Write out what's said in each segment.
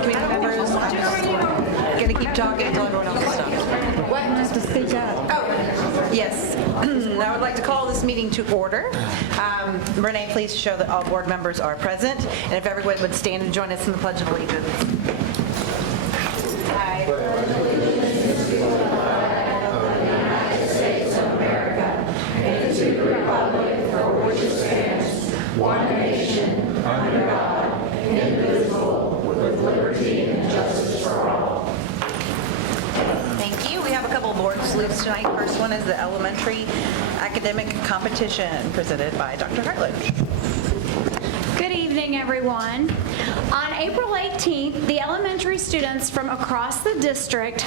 community members. Going to keep talking until everyone else stops. What? Just to speak up. Oh, yes. I would like to call this meeting to order. Renee, please show that all board members are present, and if everyone would stand and join us in the Pledge of Allegiance. I pledge allegiance to the flag of the United States of America and to the republic for which it stands, one nation, under God, indivisible, with liberty and justice for all. Thank you. We have a couple of board salutes tonight. First one is the elementary academic competition presented by Dr. Hartledge. Good evening, everyone. On April 18th, the elementary students from across the district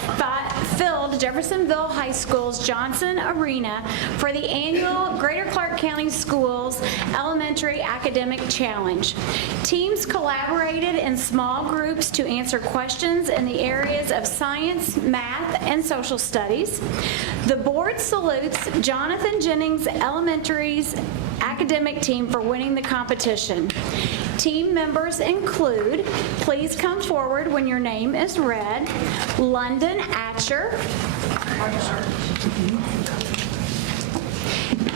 filled Jeffersonville High School's Johnson Arena for the annual Greater Clark County Schools Elementary Academic Challenge. Teams collaborated in small groups to answer questions in the areas of science, math, and social studies. The board salutes Jonathan Jennings Elementary's academic team for winning the competition. Team members include, please come forward when your name is read, London Atcher.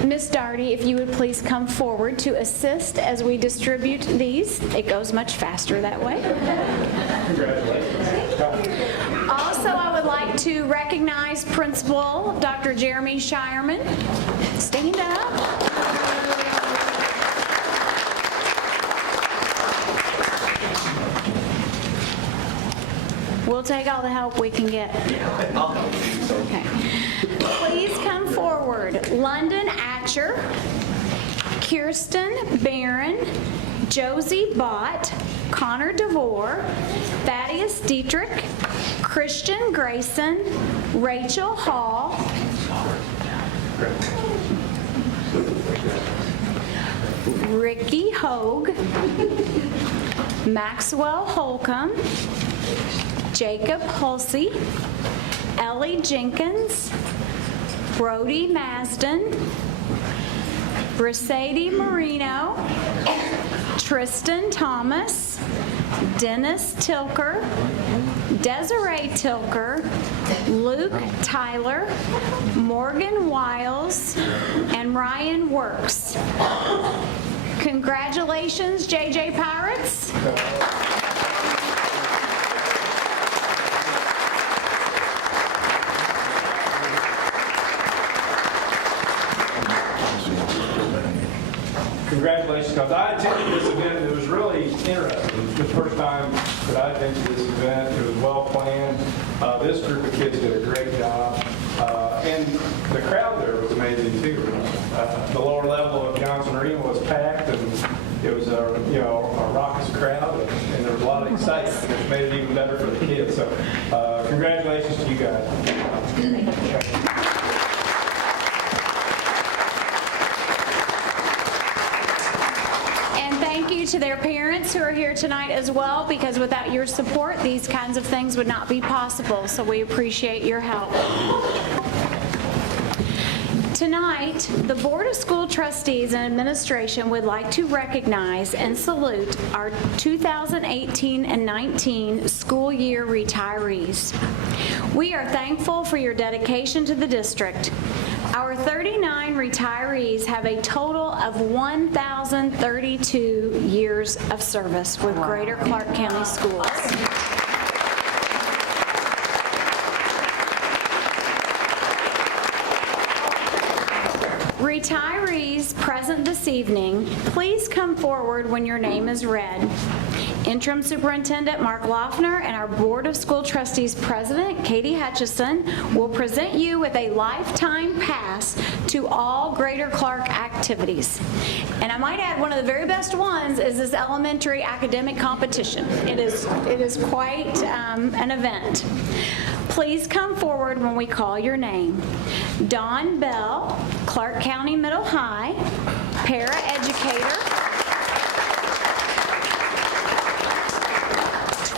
Miss Darty, if you would please come forward to assist as we distribute these. It goes much faster that way. Also, I would like to recognize Principal Dr. Jeremy Shireman. Stand up. We'll take all the help we can get. Okay. Please come forward. London Atcher, Kirsten Barron, Josie Bott, Connor DeVore, Thaddeus Dietrich, Christian Grayson, Rachel Hall, Ricky Hogue, Maxwell Holcomb, Jacob Hulsey, Ellie Jenkins, Brody Masden, Brisadie Marino, Tristan Thomas, Dennis Tilker, Desiree Tilker, Luke Tyler, Morgan Wiles, and Ryan Works. Congratulations, JJ Pirates. Congratulations, guys. I attended this event. It was really interesting. The first time that I've been to this event, it was well planned. This group of kids did a great job. And the crowd there was amazing too. The lower level of Johnson Arena was packed, and it was a raucous crowd, and there was a lot of excitement, which made it even better for the kids. So congratulations to you guys. To their parents who are here tonight as well, because without your support, these kinds of things would not be possible, so we appreciate your help. Tonight, the Board of School Trustees and Administration would like to recognize and salute our 2018 and 19 school year retirees. We are thankful for your dedication to the district. Our 39 retirees have a total of 1,032 years of service with Greater Clark County Schools. Retirees present this evening, please come forward when your name is read. Interim Superintendent Mark Loeffner and our Board of School Trustees President Katie Hutchison will present you with a lifetime pass to all Greater Clark activities. And I might add, one of the very best ones is this elementary academic competition. It is quite an event. Please come forward when we call your name. Dawn Bell, Clark County Middle High, paraeducator,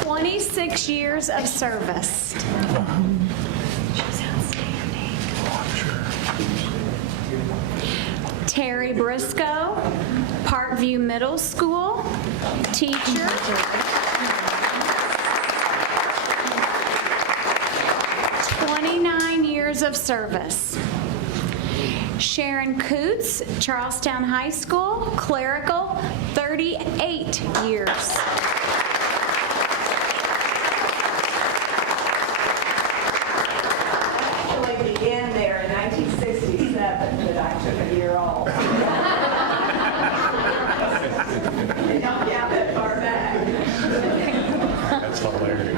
26 years of service. Terry Briscoe, Parkview Middle School, teacher. service. Sharon Coots, Charlestown High School, clerical, 38 years. Actually began there in 1967, but I took a year off. Not yeah, that far back. That's hilarious.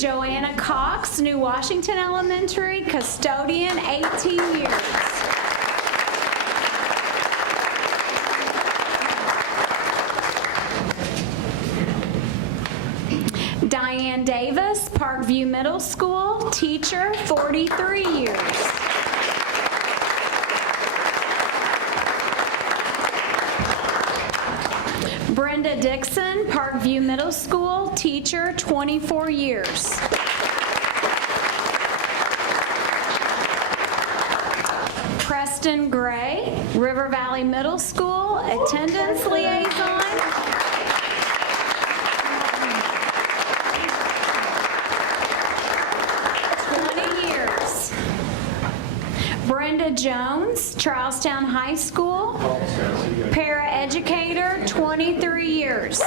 Joanna Cox, New Washington Elementary, custodian, 18 years. Diane Davis, Parkview Middle School, teacher, 43 years. Brenda Dixon, Parkview Middle School, teacher, 24 years. Preston Gray, River Valley Middle School, attendance liaison. Brenda Jones, Charlestown High School, paraeducator, 23 years.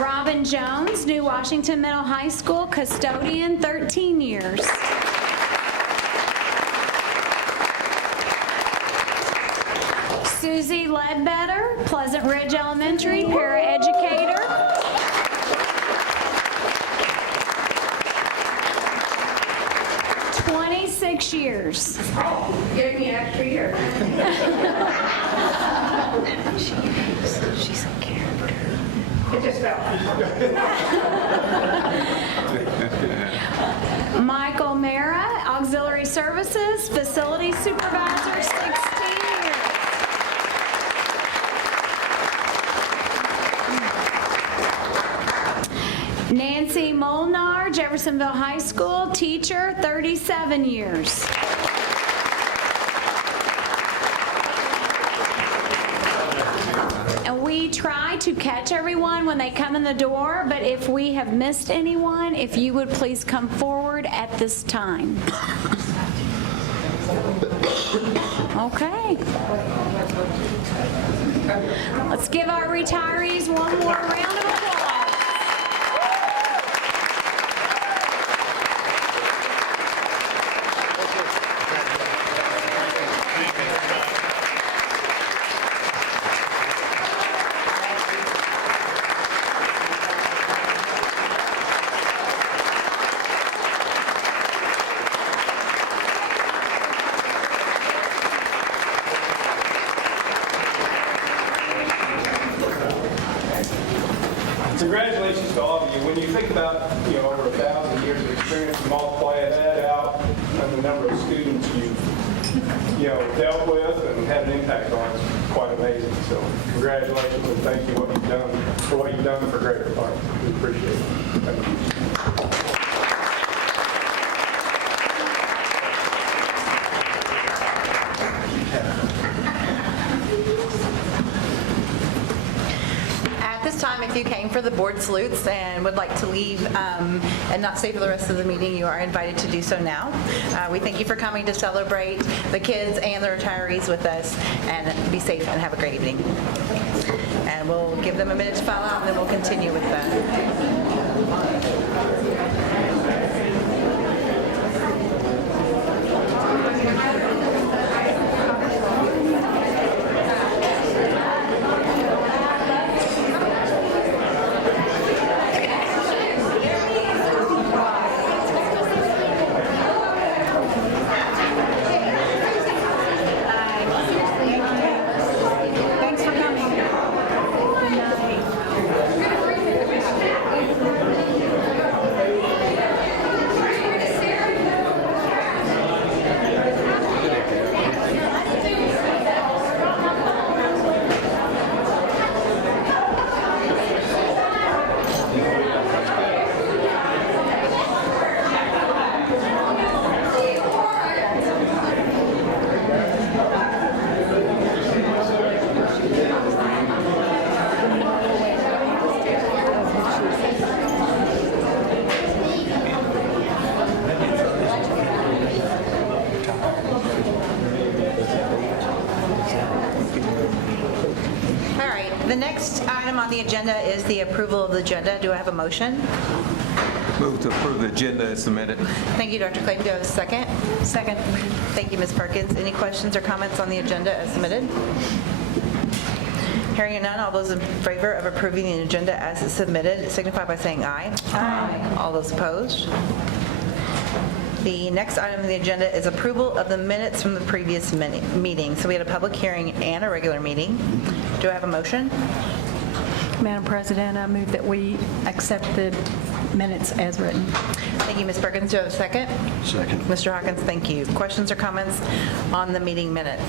Robin Jones, New Washington Middle High School, custodian, 13 years. Susie Ledbetter, Pleasant Ridge Elementary, paraeducator. 26 years. Gave me an extra year. She's a character. It just fell. Michael Mara, Auxiliary Services, Facility Supervisor, 16 years. Nancy Molnar, Jeffersonville High School, teacher, 37 years. And we try to catch everyone when they come in the door, but if we have missed anyone, if you would please come forward at this time. Okay. Let's give our retirees one more round of applause. Congratulations to all of you. When you think about, over 1,000 years of experience, and multiply that out and the number of students you've, dealt with and had an impact on, it's quite amazing. So congratulations and thank you for what you've done for Greater Park. We appreciate it. Thank you. If you came for the board salutes and would like to leave and not stay for the rest of the meeting, you are invited to do so now. We thank you for coming to celebrate the kids and the retirees with us, and be safe and have a great evening. And we'll give them a minute to file out, and then we'll continue with that. The next item on the agenda is the approval of the agenda. Do I have a motion? Move to approve the agenda as submitted. Thank you, Dr. Clayton. Do I have a second? Second. Thank you, Ms. Perkins. Any questions or comments on the agenda as submitted? Hearing none, all those in favor of approving the agenda as submitted signify by saying aye. Aye. All those opposed? The next item on the agenda is approval of the minutes from the previous meeting. So we had a public hearing and a regular meeting. Do I have a motion? Madam President, I move that we accept the minutes as written. Thank you, Ms. Perkins. Do I have a second? Second. Mr. Hawkins, thank you. Questions or comments on the meeting minutes?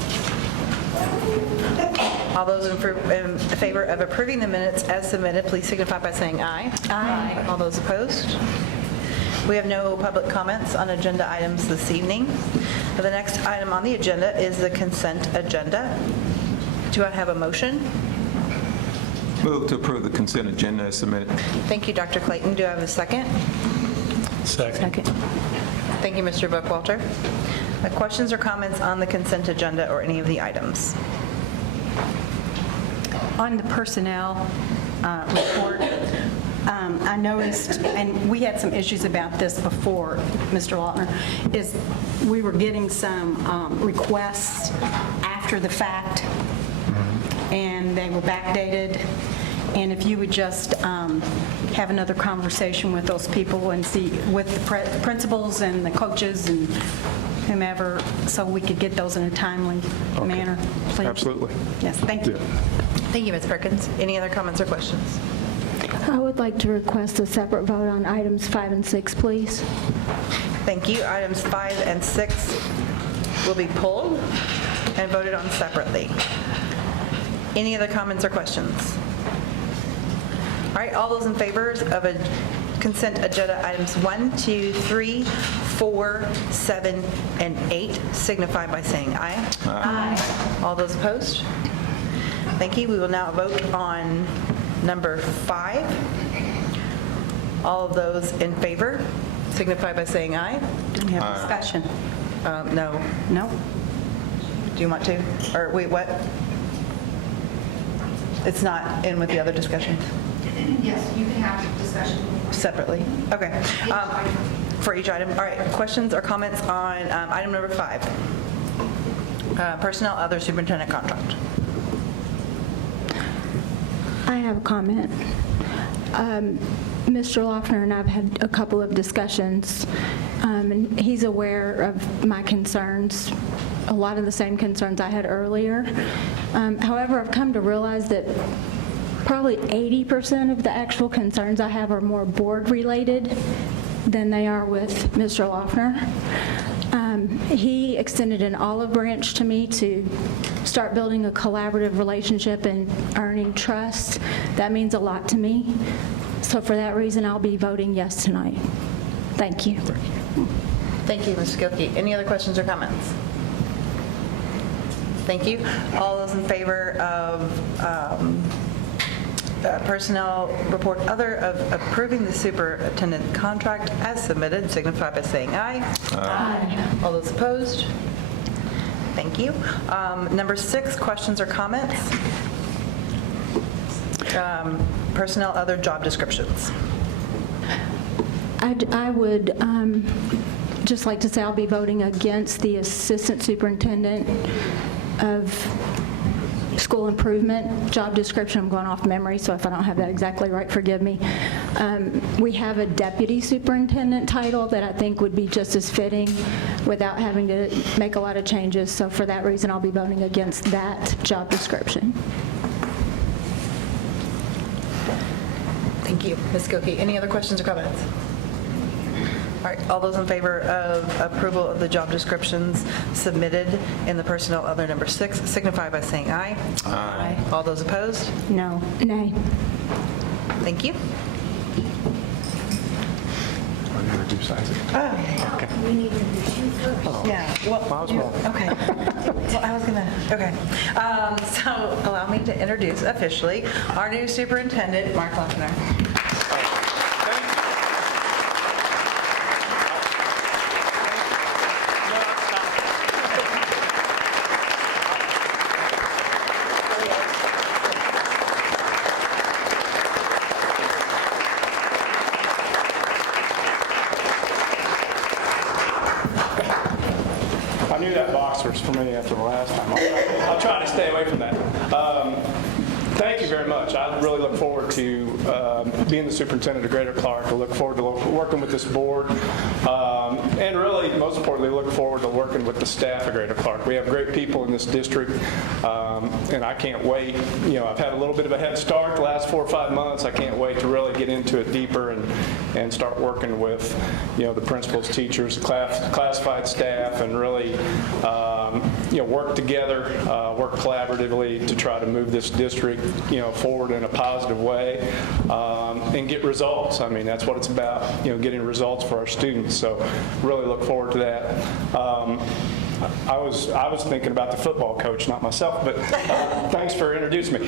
All those in favor of approving the minutes as submitted, please signify by saying aye. Aye. All those opposed? We have no public comments on agenda items this evening. The next item on the agenda is the consent agenda. Do I have a motion? Move to approve the consent agenda as submitted. Thank you, Dr. Clayton. Do I have a second? Second. Thank you, Mr. Buckwalter. Questions or comments on the consent agenda or any of the items? On the personnel report, I noticed, and we had some issues about this before, Mr. Lautner, is we were getting some requests after the fact, and they were backdated. And if you would just have another conversation with those people and see with the principals and the coaches and whomever, so we could get those in a timely manner, please. Absolutely. Yes, thank you. Thank you, Ms. Perkins. Any other comments or questions? I would like to request a separate vote on items 5 and 6, please. Thank you. Items 5 and 6 will be pulled and voted on separately. Any other comments or questions? All right, all those in favor of a consent agenda items 1, 2, 3, 4, 7, and 8 signify by saying aye. Aye. All those opposed? Thank you. We will now vote on number 5. All of those in favor signify by saying aye. Do we have discussion? No. No? Do you want to? Or wait, what? It's not in with the other discussions? Yes, you can have discussion. Separately? Okay. For each item. All right, questions or comments on item number 5? Personnel, other superintendent contract. I have a comment. Mr. Loeffner and I have had a couple of discussions, and he's aware of my concerns, a lot of the same concerns I had earlier. However, I've come to realize that probably 80% of the actual concerns I have are more board-related than they are with Mr. Loeffner. He extended an olive branch to me to start building a collaborative relationship and earning trust. That means a lot to me. So for that reason, I'll be voting yes tonight. Thank you. Thank you, Ms. Gilkey. Any other questions or comments? Thank you. All those in favor of personnel report other of approving the superintendent contract as submitted signify by saying aye. Aye. All those opposed? Thank you. Number 6, questions or comments? Personnel other job descriptions. I would just like to say I'll be voting against the assistant superintendent of school improvement job description. I'm going off memory, so if I don't have that exactly right, forgive me. We have a deputy superintendent title that I think would be just as fitting without having to make a lot of changes. So for that reason, I'll be voting against that job description. Thank you, Ms. Gilkey. Any other questions or comments? All right, all those in favor of approval of the job descriptions submitted in the personnel other number 6 signify by saying aye. Aye. All those opposed? No. Nay. Thank you. We need to introduce you first. Yeah, well, okay. Well, I was gonna, okay. So allow me to introduce officially our new superintendent, Mark Loeffner. I knew that box was for me after the last time. I'll try to stay away from that. Thank you very much. I really look forward to being the superintendent of Greater Clark. I look forward to working with this board. And really, most importantly, look forward to working with the staff of Greater Clark. We have great people in this district, and I can't wait. You know, I've had a little bit of a head start the last 4 or 5 months. I can't wait to really get into it deeper and start working with, you know, the principals, teachers, classified staff, and really, you know, work together, work collaboratively to try to move this district, you know, forward in a positive way, and get results. I mean, that's what it's about, you know, getting results for our students. So really look forward to that. I was thinking about the football coach, not myself, but thanks for introducing me.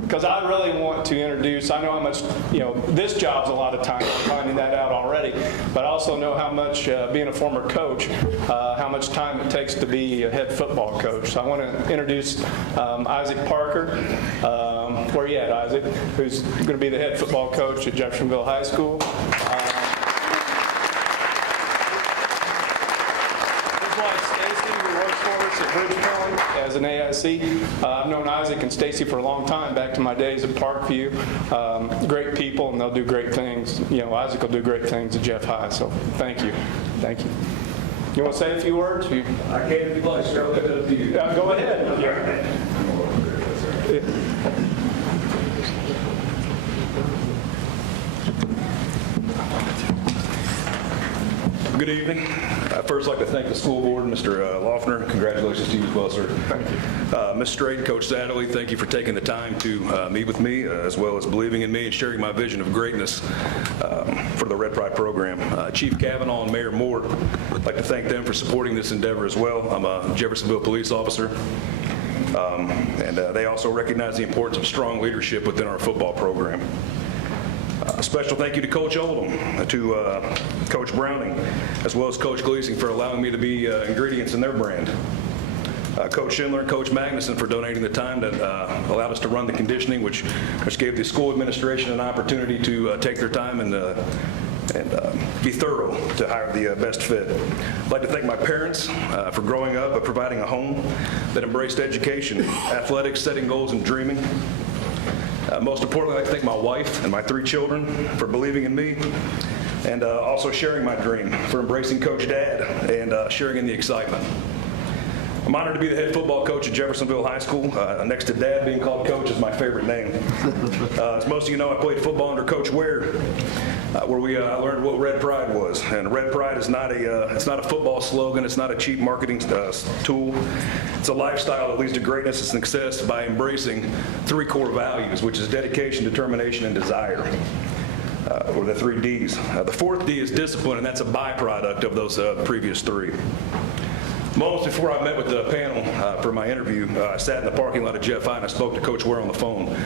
Because I really want to introduce, I know how much, you know, this job's a lot of time, I'm finding that out already, but I also know how much, being a former coach, how much time it takes to be a head football coach. So I want to introduce Isaac Parker. Where you at, Isaac? Who's going to be the head football coach at Jeffersonville High School. As an AIC. I've known Isaac and Stacy for a long time, back to my days at Parkview. Great people, and they'll do great things. You know, Isaac will do great things at Jeff High, so thank you. Thank you. You want to say a few words? I can if you'd like. I'll leave it up to you. Go ahead. Good evening. I'd first like to thank the school board, Mr. Loeffner. Congratulations to you as well, sir. Thank you. Ms. Strait, Coach Satterley, thank you for taking the time to meet with me, as well as believing in me and sharing my vision of greatness for the Red Pride program. Chief Kavanaugh and Mayor Moore, I'd like to thank them for supporting this endeavor as well. I'm a Jeffersonville police officer, and they also recognize the importance of strong leadership within our football program. A special thank you to Coach Oldham, to Coach Browning, as well as Coach Gleasing for allowing me to be ingredients in their brand. Coach Schindler and Coach Magnuson for donating the time that allowed us to run the conditioning, which gave the school administration an opportunity to take their time and be thorough to hire the best fit. I'd like to thank my parents for growing up and providing a home that embraced education, athletics, setting goals, and dreaming. Most importantly, I'd like to thank my wife and my 3 children for believing in me, and also sharing my dream, for embracing Coach Dad and sharing in the excitement. I'm honored to be the head football coach at Jeffersonville High School. Next to Dad, being called coach is my favorite name. As most of you know, I played football under Coach Ware, where we learned what Red Pride was. And Red Pride is not it's not a football slogan. It's not a cheap marketing tool. It's a lifestyle that leads to greatness and success by embracing 3 core values, which is dedication, determination, and desire. Or the 3 Ds. The 4th D is discipline, and that's a byproduct of those previous 3. Moments before I met with the panel for my interview, I sat in the parking lot of Jeff High and I spoke to Coach Ware on the phone.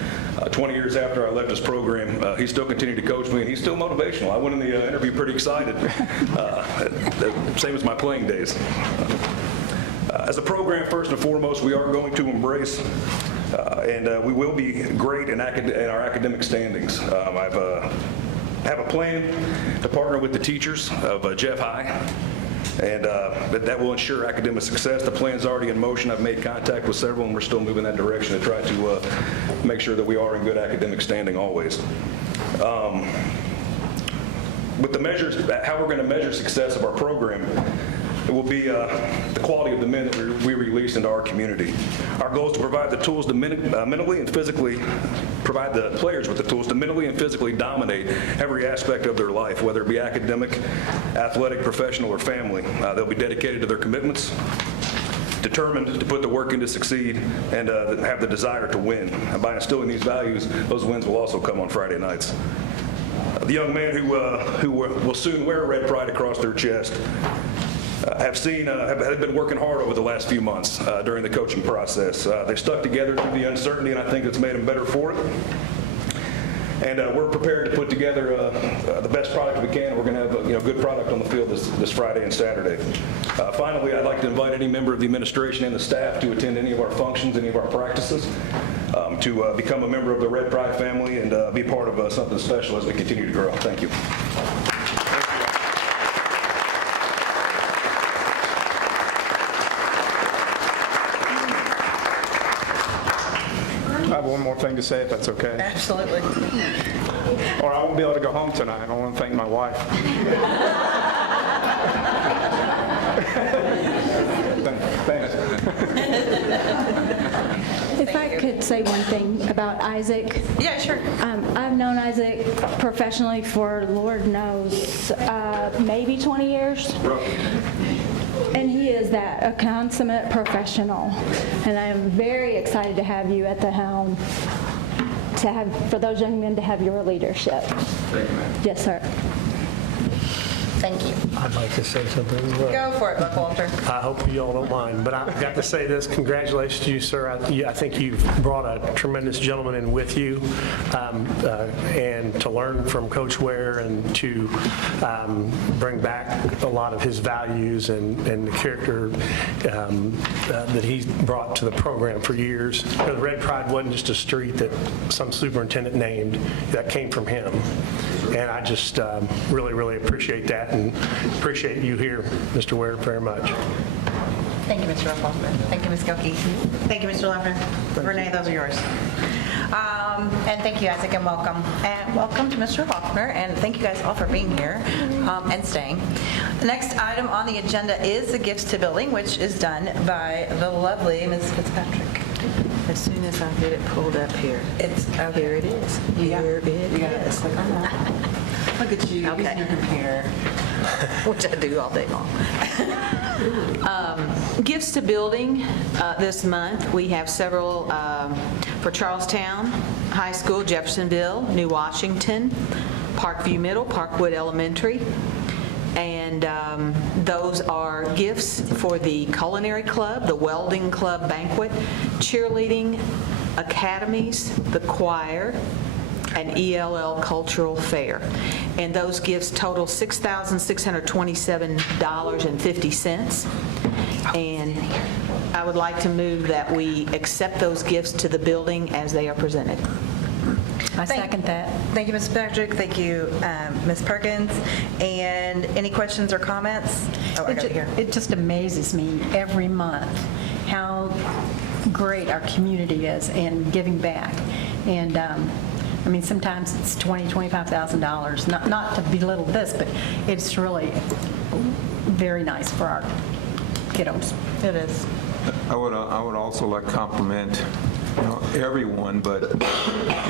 20 years after I left his program, he still continued to coach me, and he's still motivational. I went in the interview pretty excited, same as my playing days. As a program, first and foremost, we are going to embrace and we will be great in our academic standings. I have a plan to partner with the teachers of Jeff High, and that will ensure academic success. The plan's already in motion. I've made contact with several, and we're still moving that direction to try to make sure that we are in good academic standing always. With the measures, how we're going to measure success of our program, it will be the quality of the men that we release into our community. Our goal is to provide the tools to mentally and physically, provide the players with the tools to mentally and physically dominate every aspect of their life, whether it be academic, athletic, professional, or family. They'll be dedicated to their commitments, determined to put the work in to succeed, and have the desire to win. And by instilling these values, those wins will also come on Friday nights. The young men who will soon wear Red Pride across their chest have been working hard over the last few months during the coaching process. They stuck together through the uncertainty, and I think it's made them better for it. And we're prepared to put together the best product we can. We're going to have a good product on the field this Friday and Saturday. Finally, I'd like to invite any member of the administration and the staff to attend any of our functions, any of our practices, to become a member of the Red Pride family and be part of something special as we continue to grow. Thank you. have one more thing to say, if that's okay. Absolutely. Or I won't be able to go home tonight. I want to thank my wife. Thanks. If I could say one thing about Isaac. Yeah, sure. I've known Isaac professionally for, Lord knows, maybe 20 years. And he is a consummate professional. And I am very excited to have you at the helm, for those young men to have your leadership. Thank you, ma'am. Yes, sir. Thank you. I'd like to say something as well. Go for it, Buckwalter. I hope you all don't mind, but I've got to say this. Congratulations to you, sir. I think you've brought a tremendous gentleman in with you, and to learn from Coach Ware and to bring back a lot of his values and the character that he's brought to the program for years. The Red Pride wasn't just a street that some superintendent named. That came from him. And I just really, really appreciate that and appreciate you here, Mr. Ware, very much. Thank you, Mr. Buckwalter. Thank you, Ms. Gilkey. Thank you, Mr. Leffner. Renee, those are yours. And thank you, Isaac, and welcome. And welcome to Mr. Hoffner, and thank you guys all for being here and staying. The next item on the agenda is the gifts to building, which is done by the lovely Ms. Fitzpatrick. As soon as I get it pulled up here. Here it is. Here it is. Look at you, Okay. using your computer. Which I do all day long. Gifts to building this month. We have several for Charlestown High School, Jeffersonville, New Washington, Parkview Middle, Parkwood Elementary. And those are gifts for the Culinary Club, the Welding Club Banquet, Cheerleading Academies, the choir, and ELL Cultural Fair. And those gifts total $6,627.50. And I would like to move that we accept those gifts to the building as they are presented. I second that. Thank you, Ms. Patrick. Thank you, Ms. Perkins. And any questions or comments? Oh, I got it here. It just amazes me every month how great our community is in giving back. And I mean, sometimes it's $20,000, $25,000. Not to belittle this, but it's really very nice for our kiddos. It is. I would also like to compliment everyone, but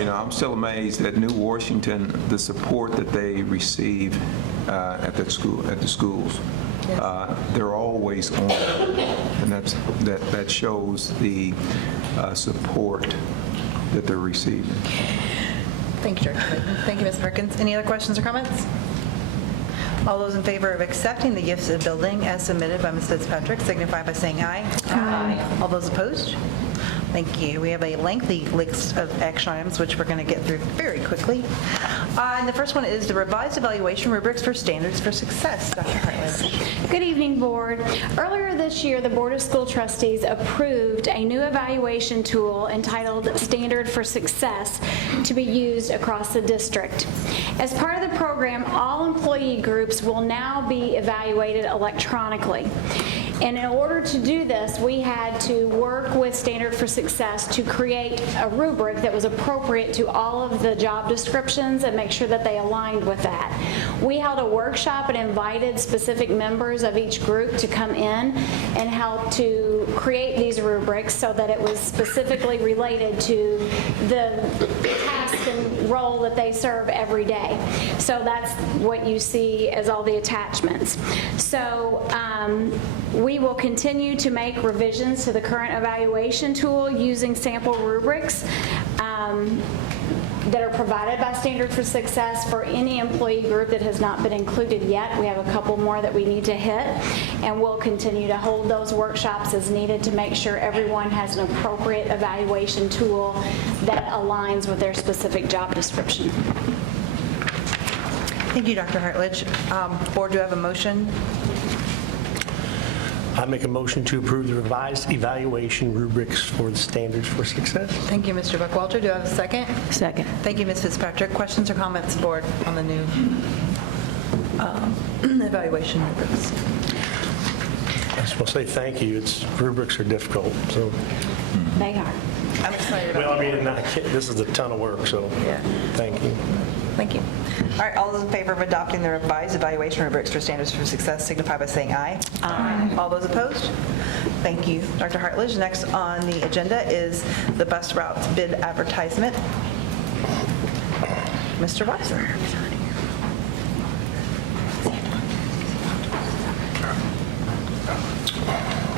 I'm still amazed at New Washington, the support that they receive at the schools. They're always on, and that shows the support that they're receiving. Thank you, Director Clayton. Thank you, Ms. Perkins. Any other questions or comments? All those in favor of accepting the gifts of the building as submitted by Ms. Fitzpatrick signify by saying aye. Aye. All those opposed? Thank you. We have a lengthy list of action items, which we're going to get through very quickly. And the first one is the revised evaluation rubrics for standards for success. Dr. Hartledge. Good evening, Board. Earlier this year, the Board of School Trustees approved a new evaluation tool entitled Standard for Success to be used across the district. As part of the program, all employee groups will now be evaluated electronically. And in order to do this, we had to work with Standard for Success to create a rubric that was appropriate to all of the job descriptions and make sure that they aligned with that. We held a workshop and invited specific members of each group to come in and help to create these rubrics so that it was specifically related to the task and role that they serve every day. So that's what you see as all the attachments. So we will continue to make revisions to the current evaluation tool using sample rubrics that are provided by Standard for Success for any employee group that has not been included yet. We have a couple more that we need to hit, and we'll continue to hold those workshops as needed to make sure everyone has an appropriate evaluation tool that aligns with their specific job description. Thank you, Dr. Hartledge. Board, do you have a motion? I make a motion to approve the revised evaluation rubrics for the Standards for Success. Thank you, Mr. Buckwalter. Do I have a second? Second. Thank you, Ms. Fitzpatrick. Questions or comments, Board, on the new evaluation rubrics? I just want to say thank you. Rubrics are difficult, so They are. I'm excited Well, about I it. mean, this is a ton of work, so Yeah. thank you. Thank you. All right, all those in favor of adopting the revised evaluation rubrics for standards for success signify by saying aye. Aye. All those opposed? Thank you, Dr. Hartledge. Next on the agenda is the bus routes bid advertisement. Mr. Watson.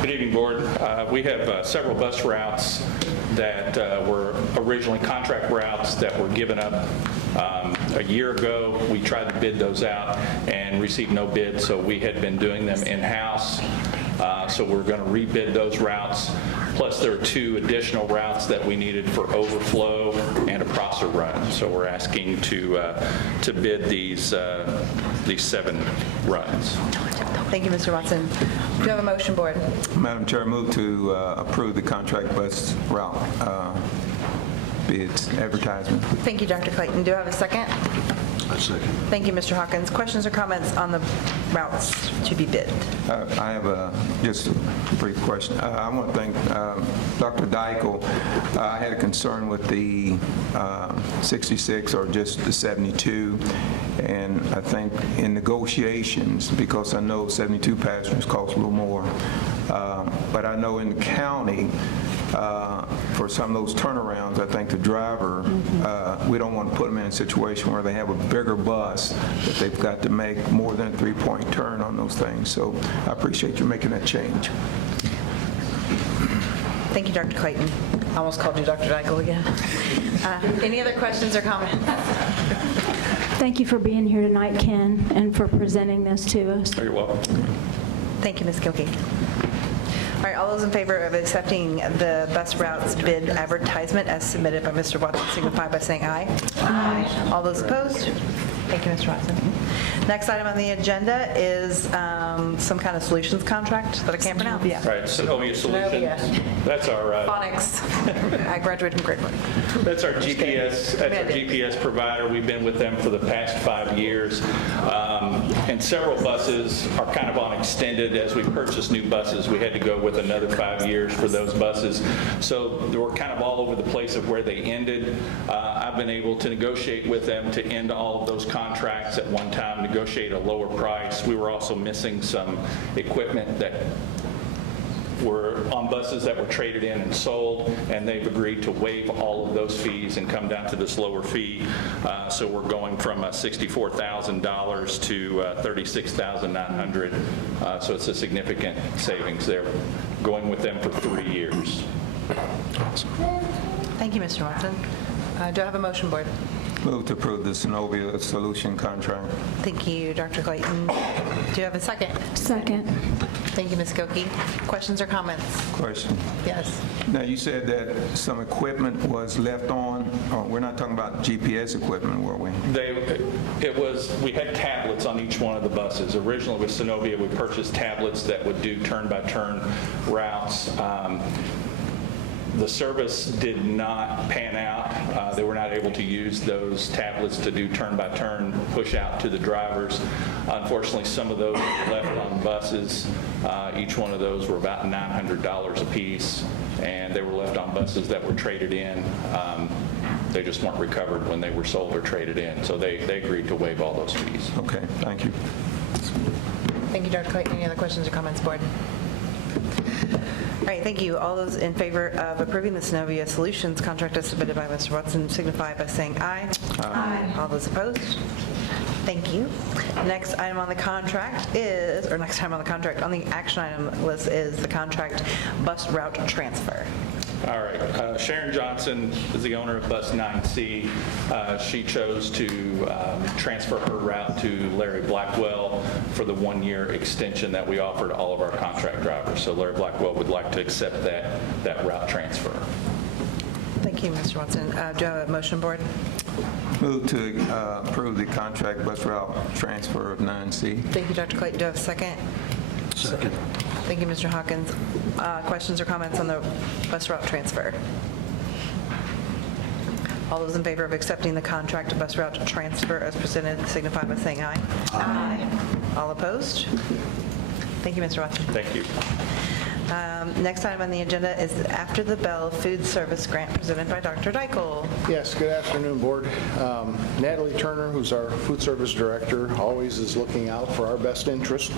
Good evening, Board. We have several bus routes that were originally contract routes that were given up a year ago. We tried to bid those out and received no bid, so we had been doing them in-house. So we're going to rebid those routes. Plus, there are 2 additional routes that we needed for overflow and a Prosser run. So we're asking to bid these 7 runs. Thank you, Mr. Watson. Do you have a motion, Board? Madam Chair, I move to approve the contract bus route bids advertisement. Thank you, Dr. Clayton. Do I have a second? A second. Thank you, Mr. Hawkins. Questions or comments on the routes to be bid? I have just a brief question. I want to thank Dr. Dykle. I had a concern with the 66 or just the 72, and I think in negotiations, because I know 72 passengers cost a little more, but I know in the county, for some of those turnarounds, I think the driver, we don't want to put them in a situation where they have a bigger bus that they've got to make more than a 3-point turn on those things. So I appreciate you making that change. Thank you, Dr. Clayton. I almost called you Dr. Dykle again. Any other questions or comments? Thank you for being here tonight, Ken, and for presenting this to us. You're welcome. Thank you, Ms. Kilkey. All right, all those in favor of accepting the bus routes bid advertisement as submitted by Mr. Watson signify by saying aye. Aye. All those opposed? Thank you, Mr. Watson. Next item on the agenda is some kind of solutions contract that I can't pronounce. Right, Synovia Solutions. That's our Phonics. I graduated from grade 1. That's our GPS provider. We've been with them for the past 5 years. And several buses are kind of on extended. As we purchase new buses, we had to go with another 5 years for those buses. So they were kind of all over the place of where they ended. I've been able to negotiate with them to end all of those contracts at one time, negotiate a lower price. We were also missing some equipment that were on buses that were traded in and sold, and they've agreed to waive all of those fees and come down to this lower fee. So we're going from $64,000 to $36,900. So it's a significant savings there, going with them for 3 years. Thank you, Mr. Watson. Do I have a motion, Board? Move to approve the Synovia Solution contract. Thank you, Dr. Clayton. Do you have a second? Second. Thank you, Ms. Kilkey. Questions or comments? Question. Yes. Now, you said that some equipment was left on. Oh, we're not talking about GPS equipment, were we? We had tablets on each one of the buses. Originally with Synovia, we purchased tablets that would do turn-by-turn routes. The service did not pan out. They were not able to use those tablets to do turn-by-turn push out to the drivers. Unfortunately, some of those were left on buses. Each one of those were about $900 a piece, and they were left on buses that were traded in. They just weren't recovered when they were sold or traded in, so they agreed to waive all those fees. Okay, thank you. Thank you, Dr. Clayton. Any other questions or comments, Board? All right, thank you. All those in favor of approving the Synovia Solutions contract as submitted by Mr. Watson signify by saying aye. Aye. All those opposed? Thank you. Next item on the contract is, or next item on the contract, on the action item list is the contract bus route transfer. All right. Sharon Johnson is the owner of Bus 9C. She chose to transfer her route to Larry Blackwell for the 1-year extension that we offer to all of our contract drivers. So Larry Blackwell would like to accept that route transfer. Thank you, Mr. Watson. Do you have a motion, Board? Move to approve the contract bus route transfer of 9C. Thank you, Dr. Clayton. Do you have a second? Second. Thank you, Mr. Hawkins. Questions or comments on the bus route transfer? All those in favor of accepting the contract bus route transfer as presented signify by saying aye. Aye. All opposed? Thank you, Mr. Watson. Thank you. Next item on the agenda is After the Bell Food Service Grant presented by Dr. Dykle. Yes, good afternoon, Board. Natalie Turner, who's our food service director, always is looking out for our best interest,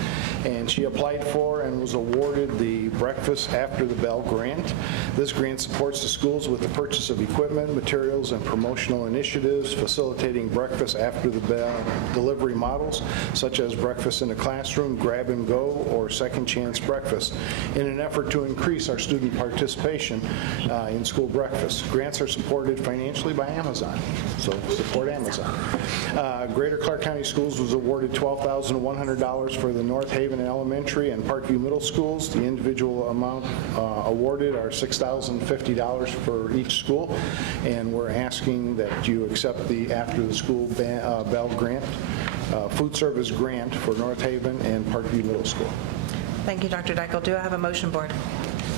and she applied for and was awarded the Breakfast After the Bell grant. This grant supports the schools with the purchase of equipment, materials, and promotional initiatives, facilitating breakfast after the bell delivery models, such as breakfast in the classroom, grab and go, or second chance breakfast, in an effort to increase our student participation in school breakfast. Grants are supported financially by Amazon, so support Amazon. Greater Clark County Schools was awarded $12,100 for the North Haven Elementary and Parkview Middle Schools. The individual amount awarded are $6,050 for each school, and we're asking that you accept the After the School Bell grant, food service grant for North Haven and Parkview Middle School. Thank you, Dr. Dykle. Do I have a motion, Board?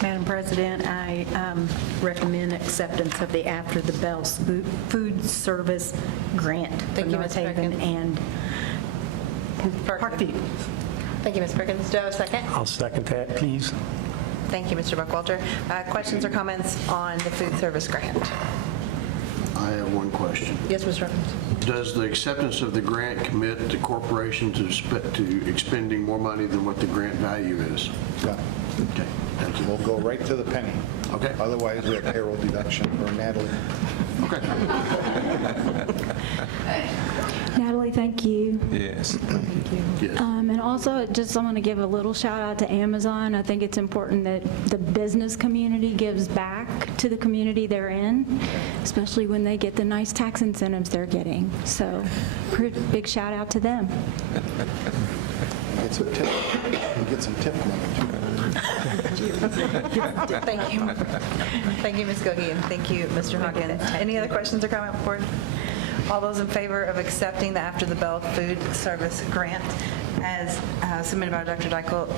Madam President, I recommend acceptance of the After the Bell food service grant for Thank you, North Ms. Haven Perkins. and Parkview. Thank you, Ms. Perkins. Do I have a second? I'll second that, please. Thank you, Mr. Buckwalter. Questions or comments on the food service grant? I have one question. Yes, Mr. Perkins. Does the acceptance of the grant commit the corporation to expending more money than what the grant value is? Yeah. Okay, thank you. We'll go right to the penny. Okay. Otherwise, we have payroll deduction for Natalie. Okay. Natalie, thank you. Yes. Yes. And also, I want to give a little shout out to Amazon. I think it's important that the business community gives back to the community they're in, especially when they get the nice tax incentives they're getting. So, big shout out to them. Get some tip. Get some tip money, too. Thank you. Thank you, Ms. Gogi, and thank you, Mr. Hawkins. Any other questions or comments, Board? All those in favor of accepting the After the Bell food service grant as submitted by Dr. Dykle,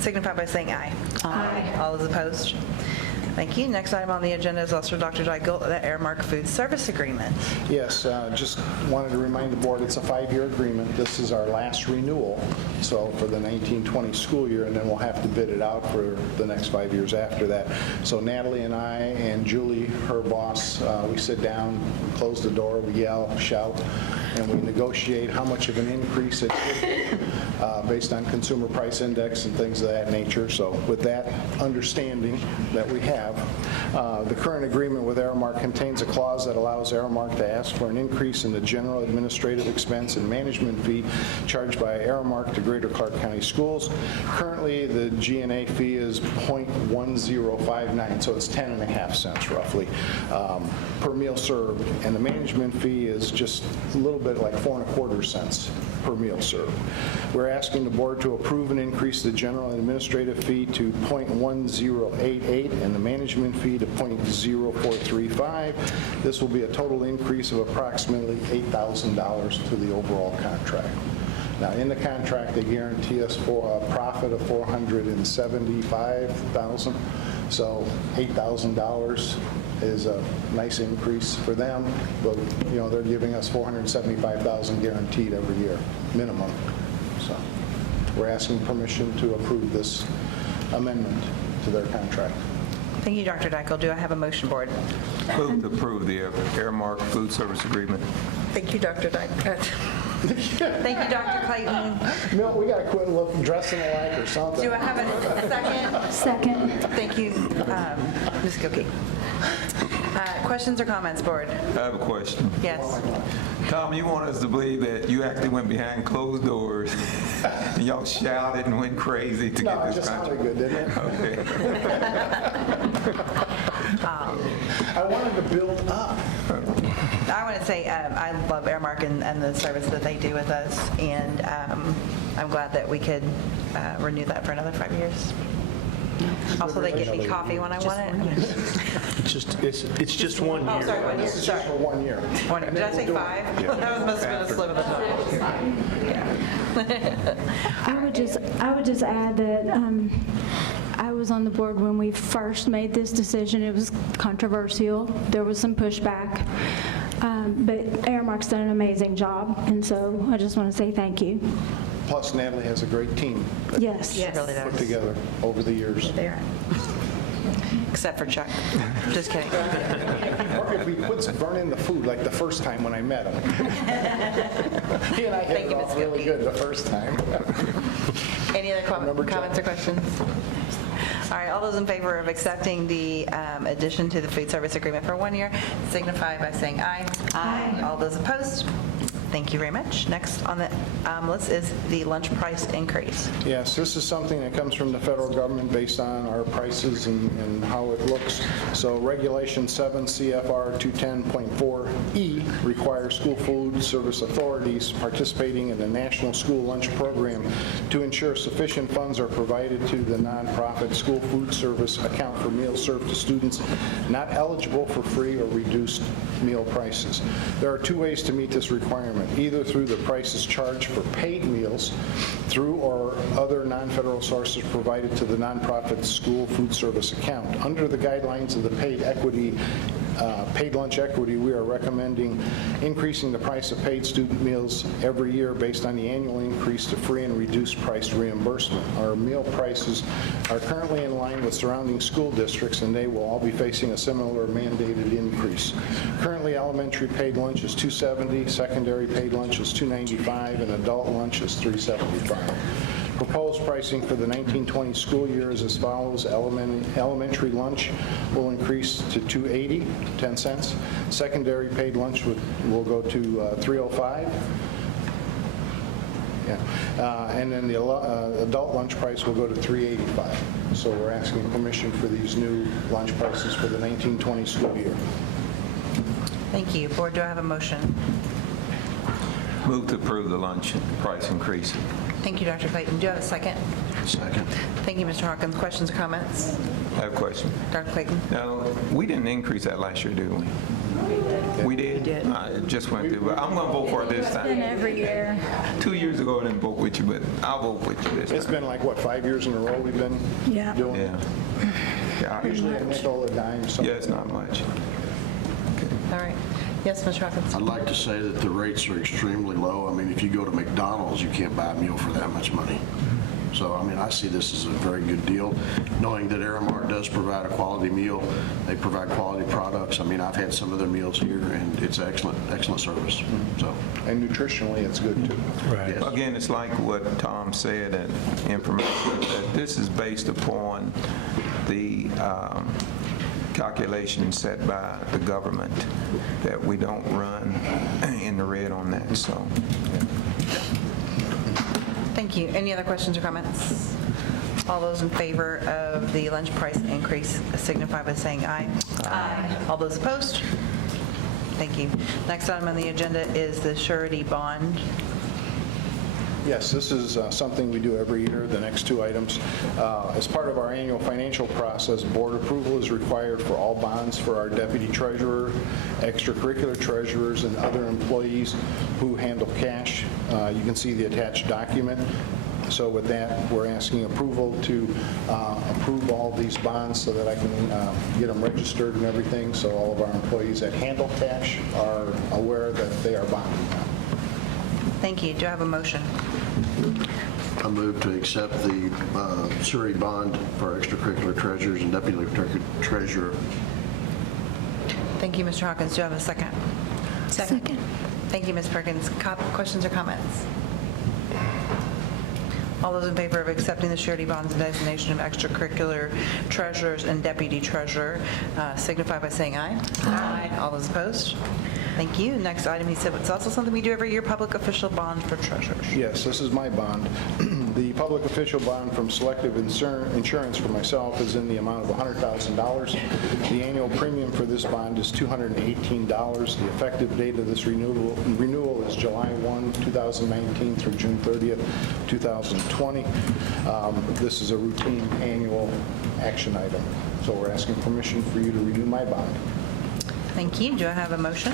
signify by saying aye. Aye. All those opposed? Thank you. Next item on the agenda is also Dr. Dykle, the Airmark Food Service Agreement. Yes, just wanted to remind the board, it's a 5-year agreement. This is our last renewal, so for the 1920 school year, and then we'll have to bid it out for the next 5 years after that. So Natalie and I and Julie, her boss, we sit down, we close the door, we yell, shout, and we negotiate how much of an increase it should be based on consumer price index and things of that nature. So with that understanding that we have, the current agreement with Aramark contains a clause that allows Aramark to ask for an increase in the general administrative expense and management fee charged by Aramark to Greater Clark County Schools. Currently, the G&A fee is .1059, so it's 10.5 cents roughly per meal served, and the management fee is just a little bit like 4.25 cents per meal served. We're asking the board to approve and increase the general administrative fee to .1088 and the management fee to .0435. This will be a total increase of approximately $8,000 to the overall contract. Now, in the contract, they guarantee us for a profit of $475,000, so $8,000 is a nice increase for them, but they're giving us $475,000 guaranteed every year, minimum. So we're asking permission to approve this amendment to their contract. Thank you, Dr. Dykle. Do I have a motion, Board? Move to approve the Airmark food service agreement. Thank you, Dr. Dykle. Thank you, Dr. Clayton. No, we got to quit dressing alike or something. Do I have a second? Second. Thank you, Ms. Gilkey. Questions or comments, Board? I have a question. Yes. Tom, you want us to believe that you actually went behind closed doors and y'all shouted and went crazy to No, get it this just sounded contract? good, didn't it? Okay. I wanted to build up. I want to say I love Airmark and the service that they do with us, and I'm glad that we could renew that for another 5 years. Also, they get me coffee when I want it. It's just 1 year. Oh, sorry, 1 year. This is Sorry. just for 1 year. 1 year. Did I say 5? That must have been a slip of the tongue. I would just add that I was on the board when we first made this decision. It was controversial. There was some pushback. But Airmark's done an amazing job, and so I just want to say thank you. Plus Natalie has a great team Yes. It really put does. together over the years. There. Except for Chuck. Just kidding. Or if we quit burning the food like the first time when I met him. He and I hit Thank it you, off Ms. really Gilkey. good the first time. Any other Remember Chuck? comments or questions? All right, all those in favor of accepting the addition to the food service agreement for 1 year signify by saying aye. Aye. All those opposed? Thank you very much. Next on the list is the lunch price increase. Yes, this is something that comes from the federal government based on our prices and how it looks. So Regulation 7 CFR 210.4E requires school food service authorities participating in the National School Lunch Program to ensure sufficient funds are provided to the nonprofit school food service account for meals served to students not eligible for free or reduced meal prices. There are two ways to meet this requirement, either through the prices charged for paid meals through or other non-federal sources provided to the nonprofit school food service account. Under the guidelines of the paid lunch equity, we are recommending increasing the price of paid student meals every year based on the annual increase to free and reduced price reimbursement. Our meal prices are currently in line with surrounding school districts, and they will all be facing a similar mandated increase. Currently, elementary paid lunch is $2.70, secondary paid lunch is $2.95, and adult lunch is $3.75. Proposed pricing for the 1920 school year is as follows. Elementary lunch will increase to $2.80, 10 cents. Secondary paid lunch will go to $3.05. Yeah. And then the adult lunch price will go to $3.85. So we're asking permission for these new lunch prices for the 1920 school year. Thank you. Board, do I have a motion? Move to approve the lunch price increase. Thank you, Dr. Clayton. Do you have a second? Second. Thank you, Mr. Hawkins. Questions or comments? I have a question. Dr. Clayton? Now, we didn't increase that last year, did we? We did? We did. I just went through, but I'm going to vote for it this time. Every year. 2 years ago, I didn't vote with you, but I'll vote with you this time. It's been like, what, 5 years in a row we've been Yeah. doing it? Yeah. Usually a nickel, a dime, something. Yeah, it's not much. All right. Yes, Mr. Hawkins? I'd like to say that the rates are extremely low. I mean, if you go to McDonald's, you can't buy a meal for that much money. So, I mean, I see this as a very good deal, knowing that Aramark does provide a quality meal. They provide quality products. I mean, I've had some of their meals here, and it's excellent, excellent service. So, And nutritionally, it's good too. Right. yes. Again, it's like what Tom said, and information, that this is based upon the calculations set by the government, that we don't run in the red on that, so. Thank you. Any other questions or comments? All those in favor of the lunch price increase signify by saying aye. Aye. All those opposed? Thank you. Next item on the agenda is the surety bond. Yes, this is something we do every year, the next two items. As part of our annual financial process, board approval is required for all bonds for our deputy treasurer, extracurricular treasurers, and other employees who handle cash. You can see the attached document. So with that, we're asking approval to approve all these bonds so that I can get them registered and everything, so all of our employees that handle cash are aware that they are bonded now. Thank you. Do I have a motion? I move to accept the surety bond for extracurricular treasurers and deputy treasurer. Thank you, Mr. Hawkins. Do I have a second? Second. Thank you, Ms. Perkins. Questions or comments? All those in favor of accepting the surety bonds and designation of extracurricular treasurers and deputy treasurer signify by saying aye. Aye. All those opposed? Thank you. Next item, he said, it's also something we do every year, public official bond for treasurers. Yes, this is my bond. The public official bond from Selective Insurance for myself is in the amount of $100,000. The annual premium for this bond is $218. The effective date of this renewal is July 1, 2019 through June 30th, 2020. This is a routine annual action item. So we're asking permission for you to renew my bond. Thank you. Do I have a motion?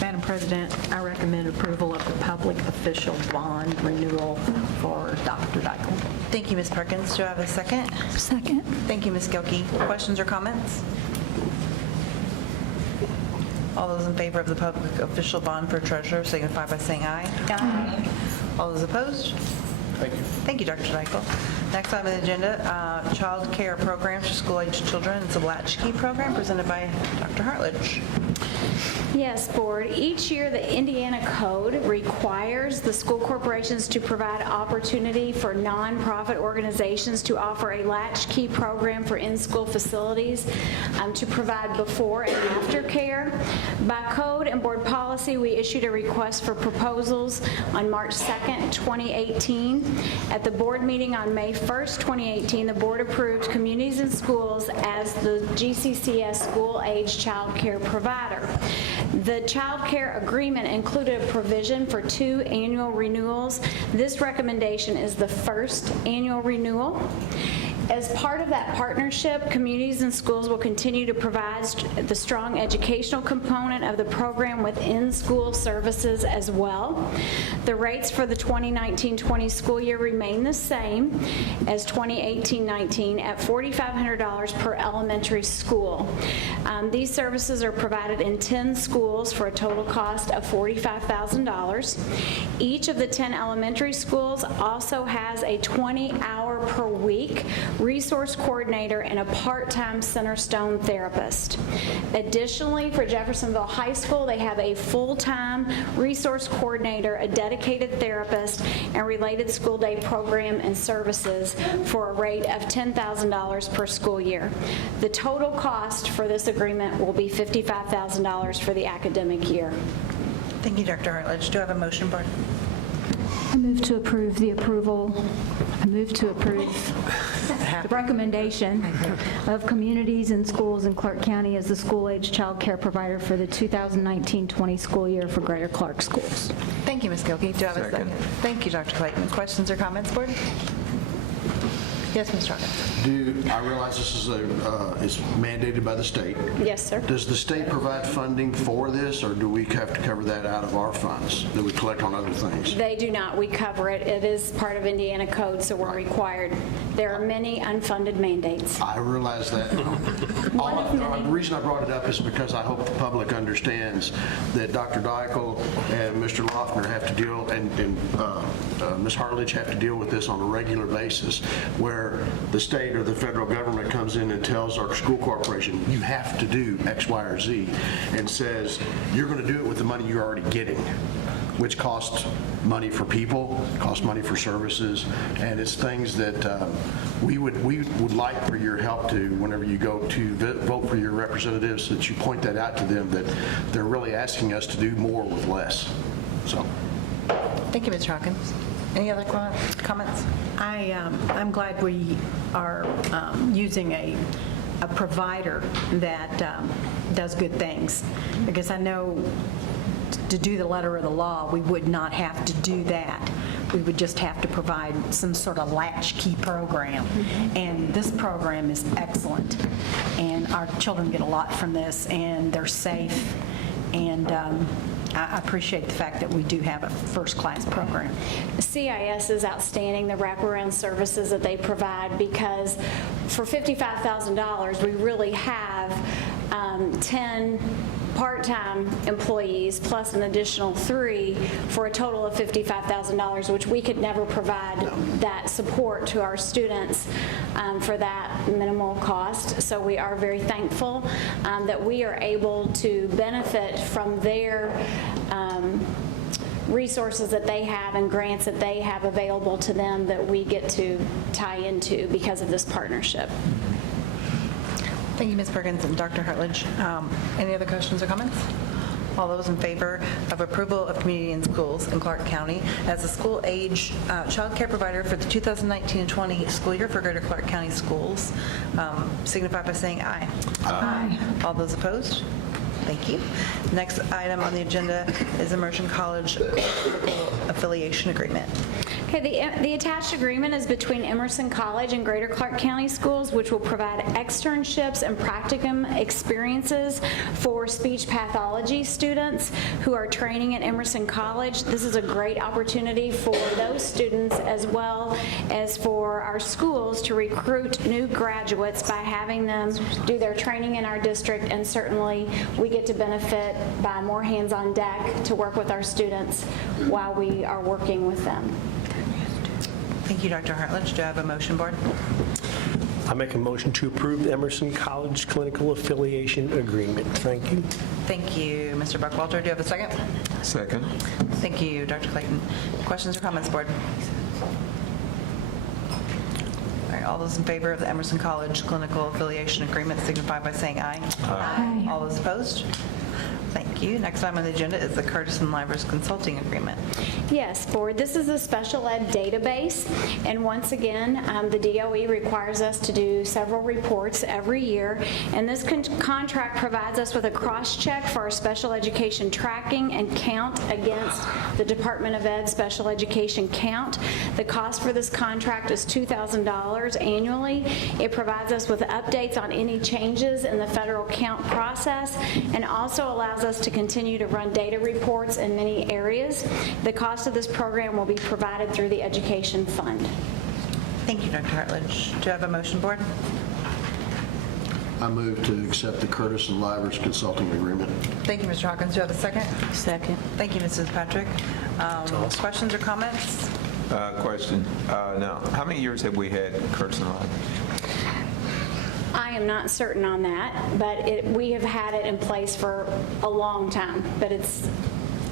Madam President, I recommend approval of the public official bond renewal for Dr. Dykle. Thank you, Ms. Perkins. Do I have a second? Second. Thank you, Ms. Gilkey. Questions or comments? All those in favor of the public official bond for treasurer signify by saying aye. Aye. All those opposed? Thank you. Thank you, Dr. Dykle. Next item on the agenda, child care programs for school-aged children. It's a latchkey program presented by Dr. Hartledge. Yes, Board. Each year, the Indiana Code requires the school corporations to provide opportunity for nonprofit organizations to offer a latchkey program for in-school facilities to provide before and after care. By code and board policy, we issued a request for proposals on March 2nd, 2018. At the board meeting on May 1st, 2018, the board approved Communities in Schools as the GCCS school-age child care provider. The child care agreement included a provision for 2 annual renewals. This recommendation is the first annual renewal. As part of that partnership, Communities in Schools will continue to provide the strong educational component of the program within school services as well. The rates for the 2019-20 school year remain the same as 2018-19 at $4,500 per elementary school. These services are provided in 10 schools for a total cost of $45,000. Each of the 10 elementary schools also has a 20-hour per week resource coordinator and a part-time Centerstone therapist. Additionally, for Jeffersonville High School, they have a full-time resource coordinator, a dedicated therapist, and related school day program and services for a rate of $10,000 per school year. The total cost for this agreement will be $55,000 for the academic year. Thank you, Dr. Hartledge. Do I have a motion, Board? I move to approve the recommendation of Communities in Schools in Clark County as the school-age child care provider for the 2019-20 school year for Greater Clark Schools. Thank you, Ms. Gilkey. Do I have a second? Thank you, Dr. Clayton. Questions or comments, Board? Yes, Mr. Hawkins. I realize this is mandated by the state. Yes, sir. Does the state provide funding for this, or do we have to cover that out of our funds that we collect on other things? They do not. We cover it. It is part of Indiana Code, so we're required. There are many unfunded mandates. I realize that. The reason I brought it up is because I hope the public understands that Dr. Dykle and Mr. Loeffner have to deal, and Ms. Hartledge have to deal with this on a regular basis, where the state or the federal government comes in and tells our school corporation, you have to do X, Y, or Z, and says, you're going to do it with the money you're already getting, which costs money for people, costs money for services, and it's things that we would like for your help to, whenever you go to vote for your representatives, that you point that out to them, that they're really asking us to do more with less. So. Thank you, Mr. Hawkins. Any other comments? I'm glad we are using a provider that does good things, because I know to do the letter of the law, we would not have to do that. We would just have to provide some sort of latchkey program. And this program is excellent. And our children get a lot from this, and they're safe. And I appreciate the fact that we do have a first-class program. CIS is outstanding, the wraparound services that they provide, because for $55,000, we really have 10 part-time employees plus an additional 3 for a total of $55,000, which we could never provide that support to our students for that minimal cost. So we are very thankful that we are able to benefit from their resources that they have and grants that they have available to them that we get to tie into because of this partnership. Thank you, Ms. Perkins and Dr. Hartledge. Any other questions or comments? All those in favor of approval of Community in Schools in Clark County as a school-age child care provider for the 2019-20 school year for Greater Clark County Schools, signify by saying aye. Aye. All those opposed? Thank you. Next item on the agenda is Immersion College Affiliation Agreement. Okay, the attached agreement is between Emerson College and Greater Clark County Schools, which will provide externships and practicum experiences for speech pathology students who are training at Emerson College. This is a great opportunity for those students as well as for our schools to recruit new graduates by having them do their training in our district, and certainly we get get to benefit by more hands on deck to work with our students while we are working with them. Thank you, Dr. Hartledge. Do I have a motion, board? I make a motion to approve the Emerson College Clinical Affiliation Agreement. Thank you. Thank you, Mr. Buckwalter. Do you have a second? Second. Thank you, Dr. Clayton. Questions or comments, board? All right, all those in favor of the Emerson College Clinical Affiliation Agreement signify by saying aye. Aye. All those opposed? Thank you. Next item on the agenda is the Curtis and Livers Consulting Agreement. Yes, board, this is a special ed database, and once again, the DOE requires us to do several reports every year, and this contract provides us with a cross-check for our special education tracking and count against the Department of Ed special education count. The cost for this contract is $2,000 annually. It provides us with updates on any changes in the federal count process, and also allows us to continue to run data reports in many areas. The cost of this program will be provided through the Education Fund. Thank you, Dr. Hartledge. Do you have a motion, board? I move to accept the Curtis and Livers Consulting Agreement. Thank you, Mr. Hawkins. Do you have a second? Second. Thank you, Mrs. Patrick. Questions or comments? Question. Now, how many years have we had Curtis and Livers? I am not certain on that, but we have had it in place for a long time, but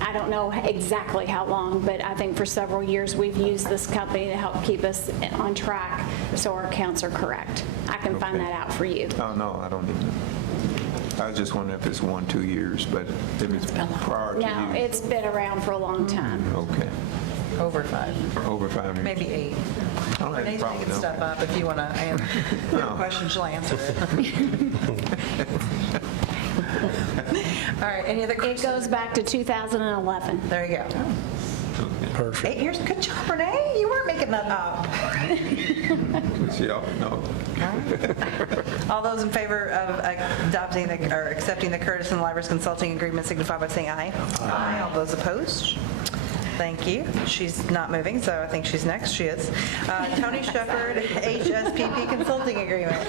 I don't know exactly how long, but I think for several years we've used this company to help keep us on track so our counts are correct. I can find that out for you. Oh, no, I don't need to. I was just wondering if it's 1, 2 years, but if it's prior to you. No, it's been around for a long time. Okay. Over 5. Over 5 years. Maybe 8. I don't have a Renee's problem making with stuff that. up. If you want to answer a question, she'll answer it. All right, any other It questions? goes back to 2011. There you go. Perfect. 8 years. Good job, Renee. You weren't making that up. Yeah, no. All those in favor of adopting or accepting the Curtis and Livers Consulting Agreement signify by saying aye. Aye. All those opposed? Thank you. She's not moving, so I think she's next. She is. Tony Shepard, HSPP Consulting Agreement.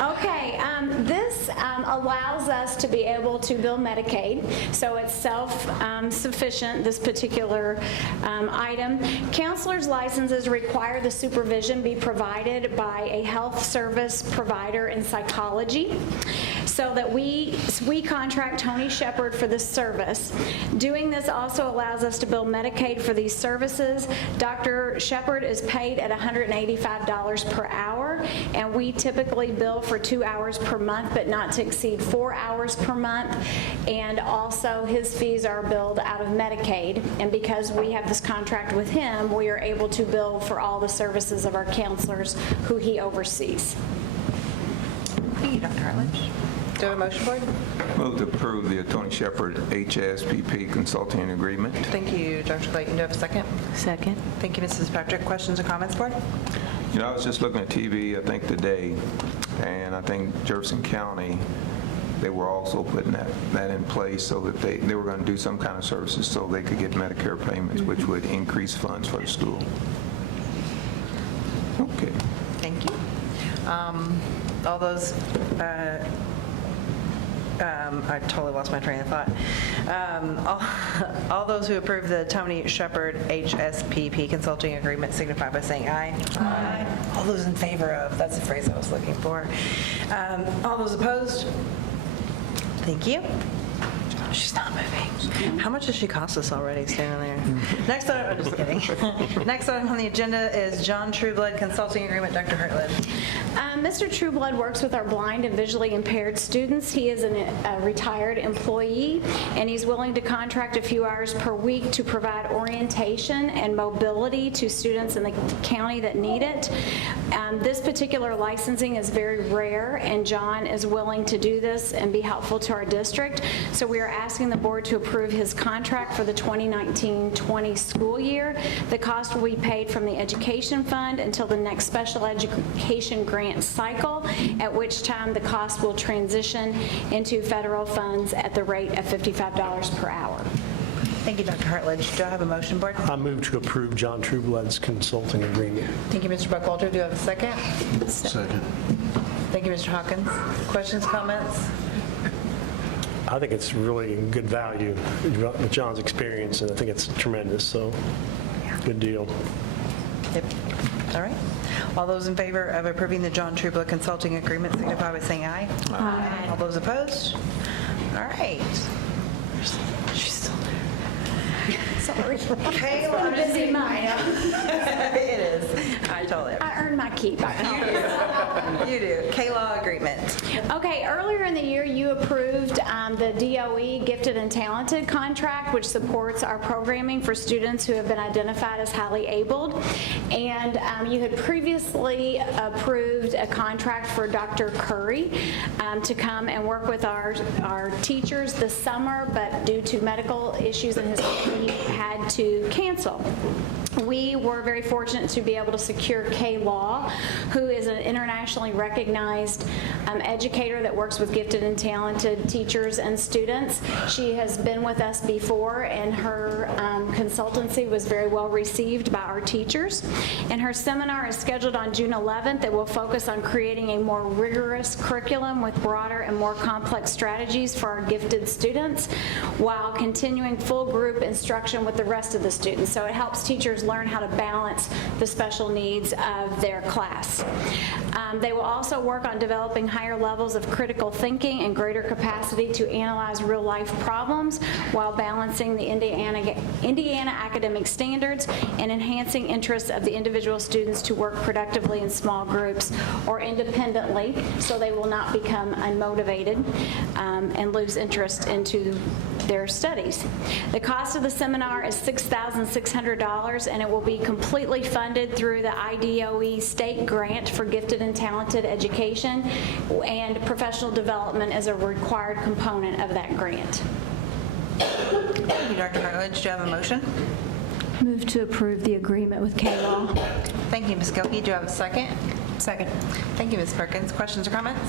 Okay, this allows us to be able to bill Medicaid, so it's self-sufficient, this particular item. Counselors' licenses require the supervision be provided by a health service provider in psychology, so that we contract Tony Shepard for this service. Doing this also allows us to bill Medicaid for these services. Dr. Shepard is paid at $185 per hour, and we typically bill for 2 hours per month, but not to exceed 4 hours per month. And also, his fees are billed out of Medicaid, and because we have this contract with him, we are able to bill for all the services of our counselors who he oversees. Thank you, Dr. Hartledge. Do you have a motion, board? Move to approve the Tony Shepard HSPP Consulting Agreement. Thank you, Dr. Clayton. Do you have a second? Second. Thank you, Mrs. Patrick. Questions or comments, board? You know, I was just looking at TV, I think today, and I think Jefferson County, they were also putting that in place so that they were going to do some kind of services so they could get Medicare payments, which would increase funds for the school. Okay. Thank you. All those, I totally lost my train of thought. All those who approve the Tony Shepard HSPP Consulting Agreement signify by saying aye. Aye. All those in favor of, that's the phrase I was looking for. All those opposed? Thank you. She's not moving. How much does she cost us already standing there? Next item, I'm just kidding. Next item on the agenda is John Trueblood Consulting Agreement. Dr. Hartledge. Mr. Trueblood works with our blind and visually impaired students. He is a retired employee, and he's willing to contract a few hours per week to provide orientation and mobility to students in the county that need it. This particular licensing is very rare, and John is willing to do this and be helpful to our district. So we are asking the board to approve his contract for the 2019-20 school year. The cost will be paid from the Education Fund until the next special education grant cycle, at which time the cost will transition into federal funds at the rate of $55 per hour. Thank you, Dr. Hartledge. Do I have a motion, board? I move to approve John Trueblood's consulting agreement. Thank you, Mr. Buckwalter. Do you have a second? Second. Thank you, Mr. Hawkins. Questions, comments? I think it's really good value with John's experience, and I think it's tremendous, so good deal. Yep. All right. All those in favor of approving the John Trubla Consulting Agreement signify by saying aye. Aye. All those opposed? All right. She's still there. Sorry. Kayla, I'm just busy month. I know. It is. I totally I earned my keep. You do. K-Law agreement. Okay, earlier in the year, you approved the DOE Gifted and Talented contract, which supports our programming for students who have been identified as highly abled. And you had previously approved a contract for Dr. Curry to come and work with our teachers this summer, but due to medical issues in his family, he had to cancel. We were very fortunate to be able to secure K-Law, who is an internationally recognized educator that works with gifted and talented teachers and students. She has been with us before, and her consultancy was very well received by our teachers. And her seminar is scheduled on June 11th that will focus on creating a more rigorous curriculum with broader and more complex strategies for our gifted students, while continuing full group instruction with the rest of the students. So it helps teachers learn how to balance the special needs of their class. They will also work on developing higher levels of critical thinking and greater capacity to analyze real-life problems while balancing the Indiana academic standards and enhancing interests of the individual students to work productively in small groups or independently, so they will not become unmotivated and lose interest into their studies. The cost of the seminar is $6,600, and it will be completely funded through the IDOE state grant for gifted and talented education, and professional development is a required component of that grant. Thank you, Dr. Hartledge. Do you have a motion? Move to approve the agreement with K-Law. Thank you, Ms. Gilkey. Do you have a second? Second. Thank you, Ms. Perkins. Questions or comments?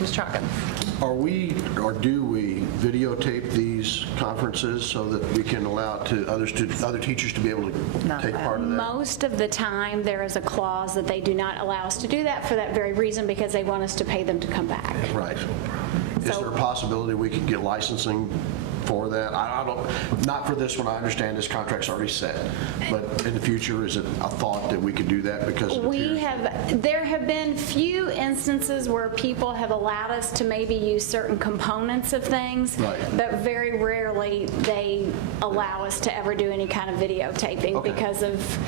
Ms. Chalkins. Are we, or do we videotape these conferences so that we can allow it to other teachers to be able to take part of that? Most of the time, there is a clause that they do not allow us to do that for that very reason, because they want us to pay them to come back. Right. Is there a possibility we could get licensing for that? I don't, not for this one, I understand this contract's already set, but in the future, is it a thought that we could do that because it appears? There have been few instances where people have allowed us to maybe use certain components of things, Right. but very rarely they allow us to ever do any kind of videotaping Okay. because of,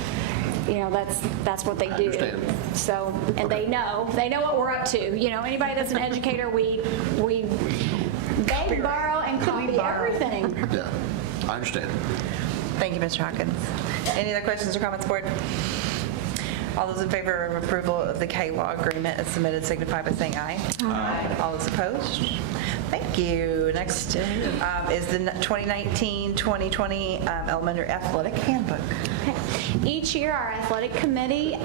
that's what they do. understand. So, and they know what we're up to. Anybody that's an educator, we beg, borrow, and copy everything. Yeah, I understand. Thank you, Ms. Hawkins. Any other questions or comments, board? All those in favor of approval of the K-Law agreement as submitted signify by saying aye. Aye. All those opposed? Thank you. Next is the 2019-2020 Elementary Athletic Handbook. Each year, our athletic committee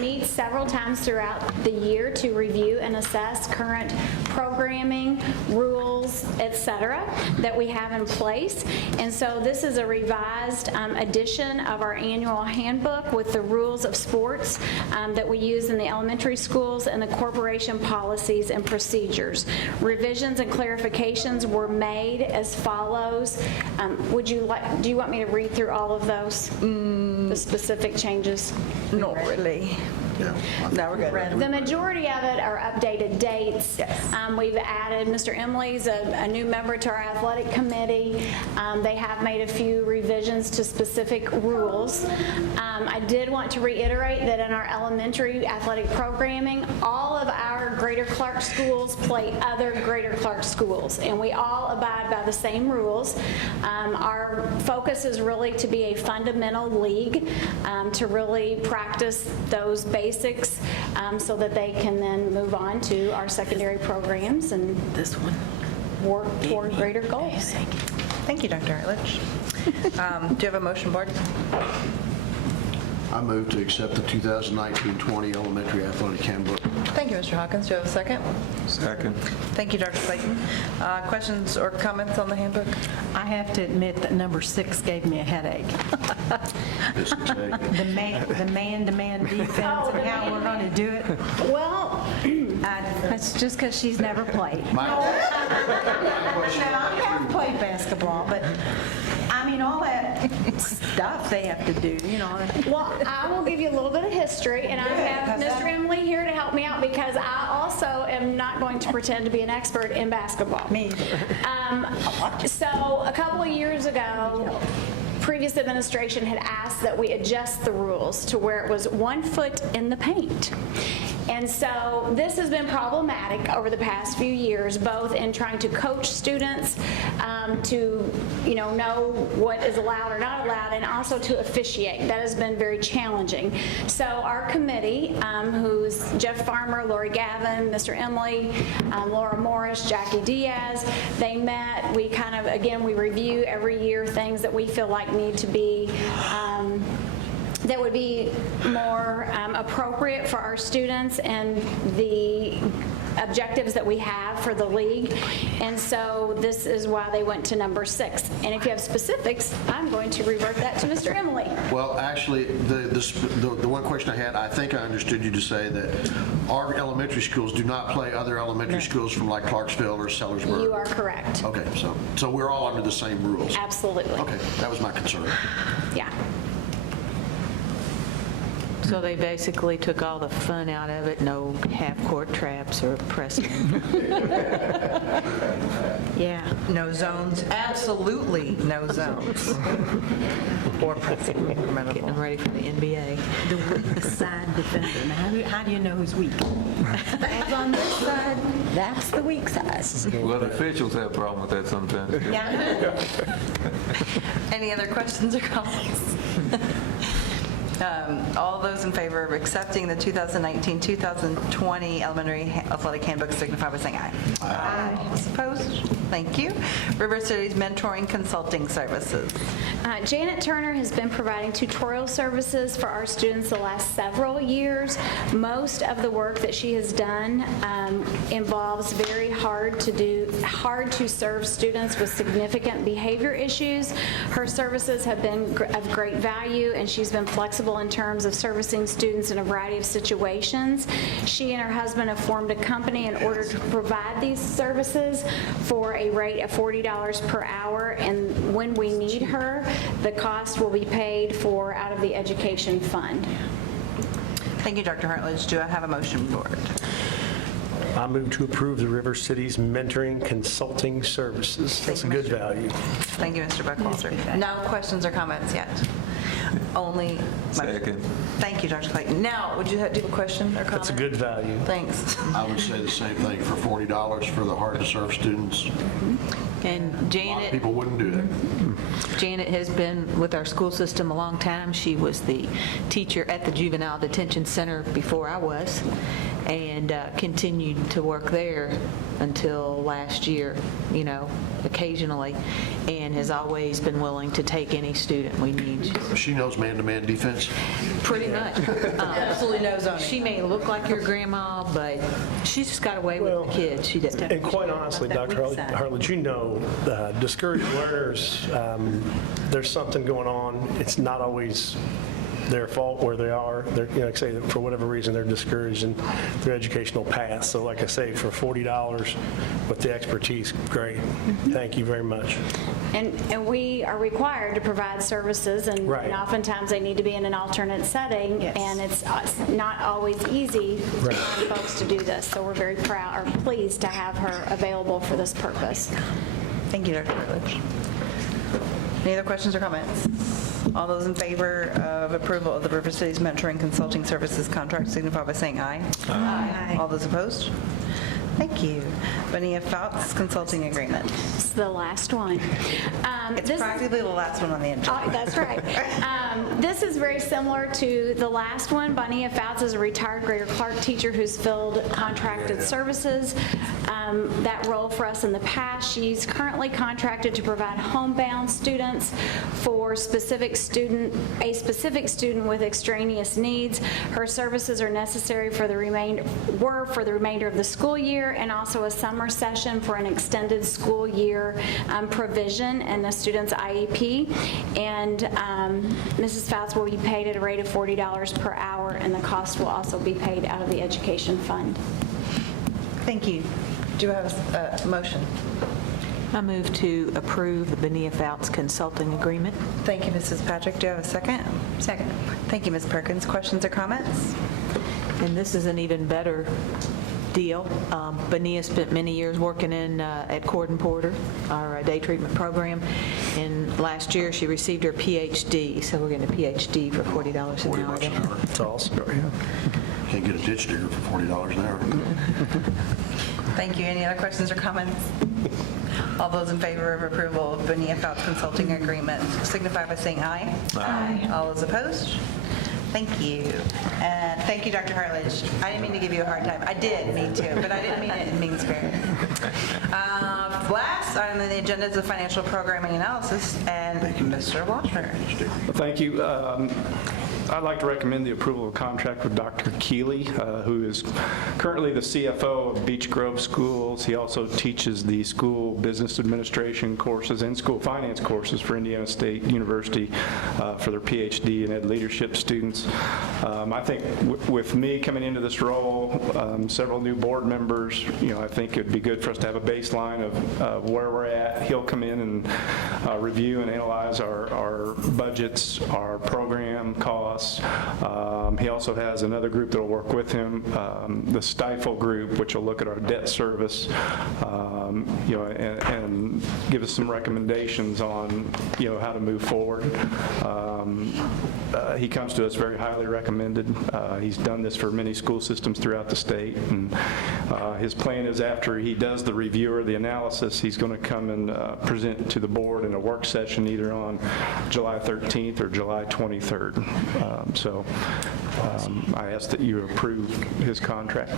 meets several times throughout the year to review and assess current programming, rules, etc., that we have in place. And so this is a revised edition of our annual handbook with the rules of sports that we use in the elementary schools and the corporation policies and procedures. Revisions and clarifications were made as follows. Do you want me to read through all of those? The specific changes? Not really. Yeah. No, we're good. The majority of it are updated dates. Yes. We've added, Mr. Emley's a new member to our athletic committee. They have made a few revisions to specific rules. I did want to reiterate that in our elementary athletic programming, all of our Greater Clark schools play other Greater Clark schools, and we all abide by the same rules. Our focus is really to be a fundamental league, to really practice those basics so that they can then move on to our secondary programs and work toward greater goals. Thank you, Dr. Hartledge. Do you have a motion, board? I move to accept the 2019-20 Elementary Athletic Handbook. Thank you, Mr. Hawkins. Do you have a second? Second. Thank you, Dr. Clayton. Questions or comments on the handbook? I have to admit that number 6 gave me a headache. The man-to-man defense and how we're going to do it. Well, That's just because she's never played. My I have played basketball, but I mean, all that stuff they have to do, you know. Well, I will give you a little bit of history, and I have Mr. Emily here to help me out because I also am not going to pretend to be an expert in basketball. Me So a couple of years ago, previous administration had asked that we adjust the rules to where it was 1 foot in the paint. And so this has been problematic over the past few years, both in trying to coach students to, know what is allowed or not allowed, and also to officiate. That has been very challenging. So our committee, who's Jeff Farmer, Lori Gavin, Mr. Emily, Laura Morris, Jackie Diaz, they met. We we review every year things that we feel like need to be that would be more appropriate for our students and the objectives that we have for the league. And so this is why they went to number 6. And if you have specifics, I'm going to revert that to Mr. Emily. Well, actually, the one question I had, I think I understood you to say that our elementary schools do not play other elementary schools from like Clarksville or Sellersburg. You are correct. Okay, so we're all under the same rules. Absolutely. Okay, that was my concern. Yeah. So they basically took all the fun out of it, no half-court traps or pressing. Yeah. No zones, absolutely no zones. Or pressing. Getting them ready for the NBA. The weak side defender. Now, how do you know who's weak? That's on this side. That's the weak side. Well, the officials have a problem with that sometimes. Yeah. Any other questions or comments? All those in favor of accepting the 2019-2020 elementary athletic handbook signify by saying aye. Aye. All those opposed? Thank you. River City's mentoring consulting services. Janet Turner has been providing tutorial services for our students the last several years. Most of the work that she has done involves very hard to serve students with significant behavior issues. Her services have been of great value, and she's been flexible in terms of servicing students in a variety of situations. She and her husband have formed a company in order to provide these services for a rate of $40 per hour, and when we need her, the cost will be paid for out of the education fund. Thank you, Dr. Hartledge. Do I have a motion for it? I move to approve the River City's mentoring consulting services. That's a good value. Thank you, Mr. Buckwalter. No questions or comments yet? Only. Second. Thank you, Dr. Clayton. Now, would you have a question or comment? That's a good value. Thanks. I would say the same thing for $40 for the hard-to-serve students. And A lot of Janet, people wouldn't do that. Janet has been with our school system a long time. She was the teacher at the Juvenile Detention Center before I was, and continued to work there until last year, occasionally, and has always been willing to take any student we need. She knows man-to-man defense. Pretty much. Absolutely no zoning. She may look like your grandma, but she's just got away with the kids. She doesn't. And quite honestly, Dr. Hartledge, discouraged learners, there's something going on. It's not always their fault where they are. They're, like I say, for whatever reason, they're discouraged in their educational path. So like I say, for $40 with the expertise, great. Thank you very much. And we are required to provide services, and Right. and oftentimes they need to be in an alternate setting, and it's not always easy for folks to do this. So we're very pleased to have her available for this purpose. Thank you, Dr. Hartledge. Any other questions or comments? All those in favor of approval of the River City's mentoring consulting services contract signify by saying aye. Aye. All those opposed? Thank you. Bonilla Fouts Consulting Agreement. It's the last one. It's practically the last one on the agenda. That's right. This is very similar to the last one. Bonilla Fouts is a retired Greater Clark teacher who's filled contracted services. That role for us in the past. She's currently contracted to provide homebound students for a specific student with extraneous needs. Her services are necessary for the remainder of the school year, and also a summer session for an extended school year provision in the student's IEP. And Mrs. Fouts will be paid at a rate of $40 per hour, and the cost will also be paid out of the education fund. Thank you. Do I have a motion? I move to approve the Benia Fouts consulting agreement. Thank you, Mrs. Patrick. Do I have a second? Second. Thank you, Ms. Perkins. Questions or comments? And this is an even better deal. Benia spent many years working at Cord and Porter, our day treatment program, and last year she received her PhD, so we're getting a PhD for $40 an hour. $40 an hour. That's awesome. Can't get a ditch digger for $40 an hour. Thank you. Any other questions or comments? All those in favor of approval of Benia Fouts consulting agreement signify by saying aye. Aye. All those opposed? Thank you. And thank you, Dr. Harledge. I didn't mean to give you a hard time. I did mean to, but I didn't mean it in mean spirit. Last item on the agenda is the financial programming analysis, and Mr. Washner. Thank you. I'd like to recommend the approval of a contract with Dr. Keeley, who is currently the CFO of Beech Grove Schools. He also teaches the school business administration courses and school finance courses for Indiana State University for their PhD and ed leadership students. I think with me coming into this role, several new board members, I think it'd be good for us to have a baseline of where we're at. He'll come in and review and analyze our budgets, our program costs. He also has another group that will work with him, the Stifle group, which will look at our debt service, and give us some recommendations on, how to move forward. He comes to us very highly recommended. He's done this for many school systems throughout the state, and his plan is after he does the review or the analysis, he's going to come and present to the board in a work session either on July 13th or July 23rd. I ask that you approve his contract.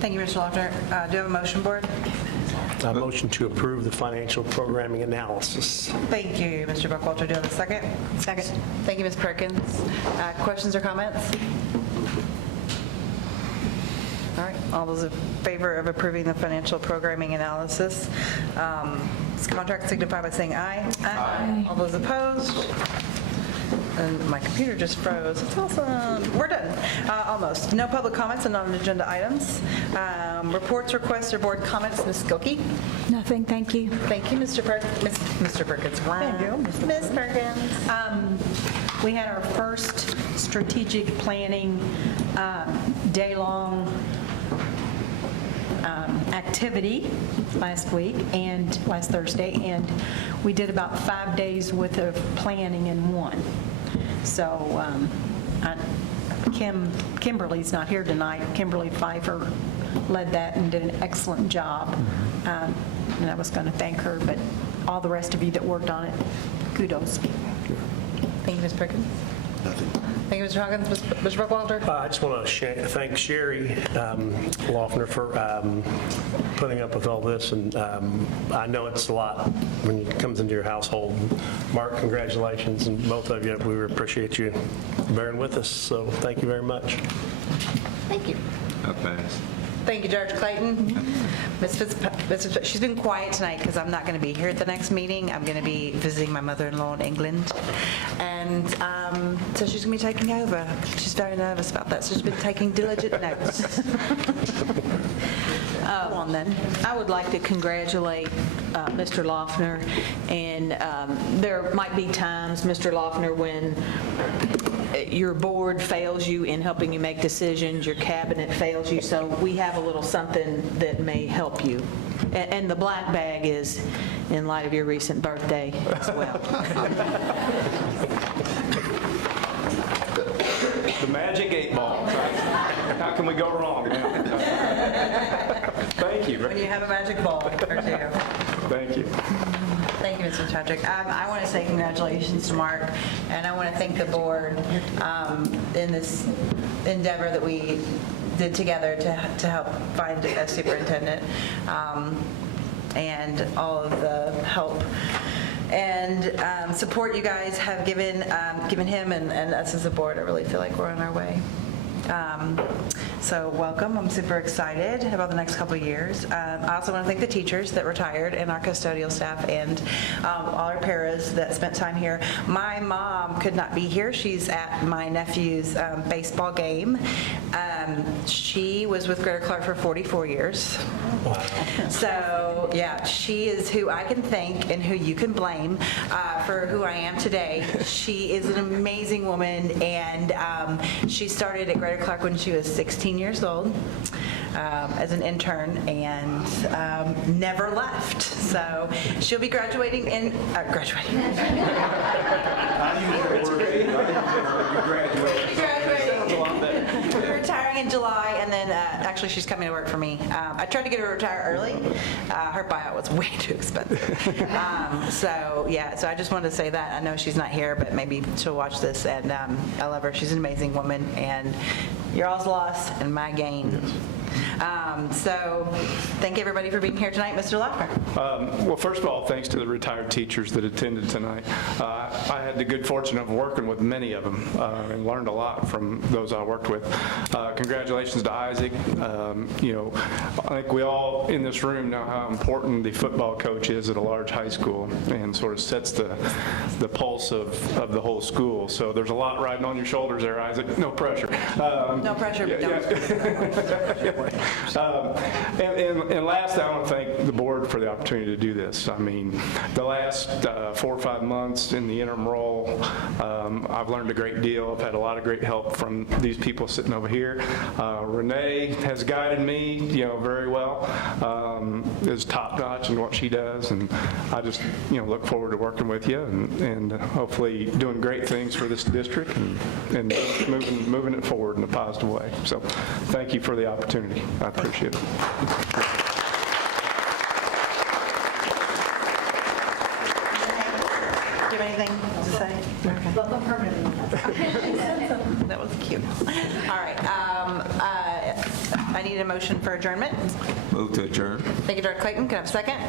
Thank you, Mr. Loeffler. Do you have a motion, board? I motion to approve the financial programming analysis. Thank you, Mr. Buckwalter. Do you have a second? Second. Thank you, Ms. Perkins. Questions or comments? All right. All those in favor of approving the financial programming analysis contract signify by saying aye. Aye. All those opposed? And my computer just froze. It's awesome. We're done. Almost. No public comments and non-agenda items. Reports, requests, or board comments. Ms. Skilkey? Nothing, thank you. Thank you, Mr. Perkins. Thank you. Ms. Perkins. We had our first strategic planning day-long activity last Thursday, and we did about 5 days worth of planning in one. So Kimberly's not here tonight. Kimberly Pfeiffer led that and did an excellent job. And I was going to thank her, but all the rest of you that worked on it, kudos. Thank you, Ms. Perkins. Nothing. Thank you, Mr. Hawkins. Mr. Buckwalter? I just want to thank Sherry Loeffner for putting up with all this, and I know it's a lot when it comes into your household. Mark, congratulations, and both of you, we appreciate you bearing with us, so thank you very much. Thank you. I'll pass. Thank you, George Clayton. She's been quiet tonight because I'm not going to be here at the next meeting. I'm going to be visiting my mother-in-law in England. And so she's going to be taking over. She's very nervous about that, so she's been taking diligent notes. Go on, then. I would like to congratulate Mr. Loeffner, and there might be times, Mr. Loeffner, when your board fails you in helping you make decisions, your cabinet fails you, so we have a little something that may help you. And the black bag is in light of your recent birthday as well. The magic 8 ball. How can we go wrong now? Thank you. When you have a magic ball or two. Thank you. Thank you, Mr. Patrick. I want to say congratulations to Mark, and I want to thank the board in this endeavor that we did together to help find a superintendent, and all of the help and support you guys have given him and us as a board. I really feel like we're on our way. So welcome. I'm super excited about the next couple of years. I also want to thank the teachers that retired and our custodial staff and all our paras that spent time here. My mom could not be here. She's at my nephew's baseball game. She was with Greater Clark for 44 years. So, yeah, she is who I can thank and who you can blame for who I am today. She is an amazing woman, and she started at Greater Clark when she was 16 years old as an intern and never left. So she'll be graduating in, retiring in July, and then actually she's coming to work for me. I tried to get her to retire early. Her buyout was way too expensive. So yeah, so I just wanted to say that. I know she's not here, but maybe she'll watch this, and I love her. She's an amazing woman, and your all's loss and my gain. So thank everybody for being here tonight. Mr. Loeffler. Well, first of all, thanks to the retired teachers that attended tonight. I had the good fortune of working with many of them and learned a lot from those I worked with. Congratulations to Isaac. You know, I think we all in this room know how important the football coach is at a large high school and sort of sets the pulse of the whole school. So there's a lot riding on your shoulders there, Isaac. No pressure. No pressure, but don't. And last, I want to thank the board for the opportunity to do this. I mean, the last 4 or 5 months in the interim role, I've learned a great deal. I've had a lot of great help from these people sitting over here. Renee has guided me, you know, very well. Is top-notch in what she does, and I just, you know, look forward to working with you and hopefully doing great things for this district and moving it forward in a positive way. So, thank you for the opportunity. I appreciate it. Do you have anything to say? Okay. That was cute. All right. I need a motion for adjournment. Move to adjourn. Thank you, Director Clayton. Can I have a second?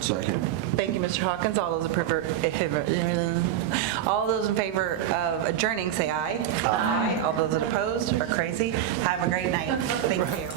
Second. Thank you, Mr. Hawkins. All those in favor of adjourning, say aye. Aye. All those that opposed are crazy. Have a great night. Thank you.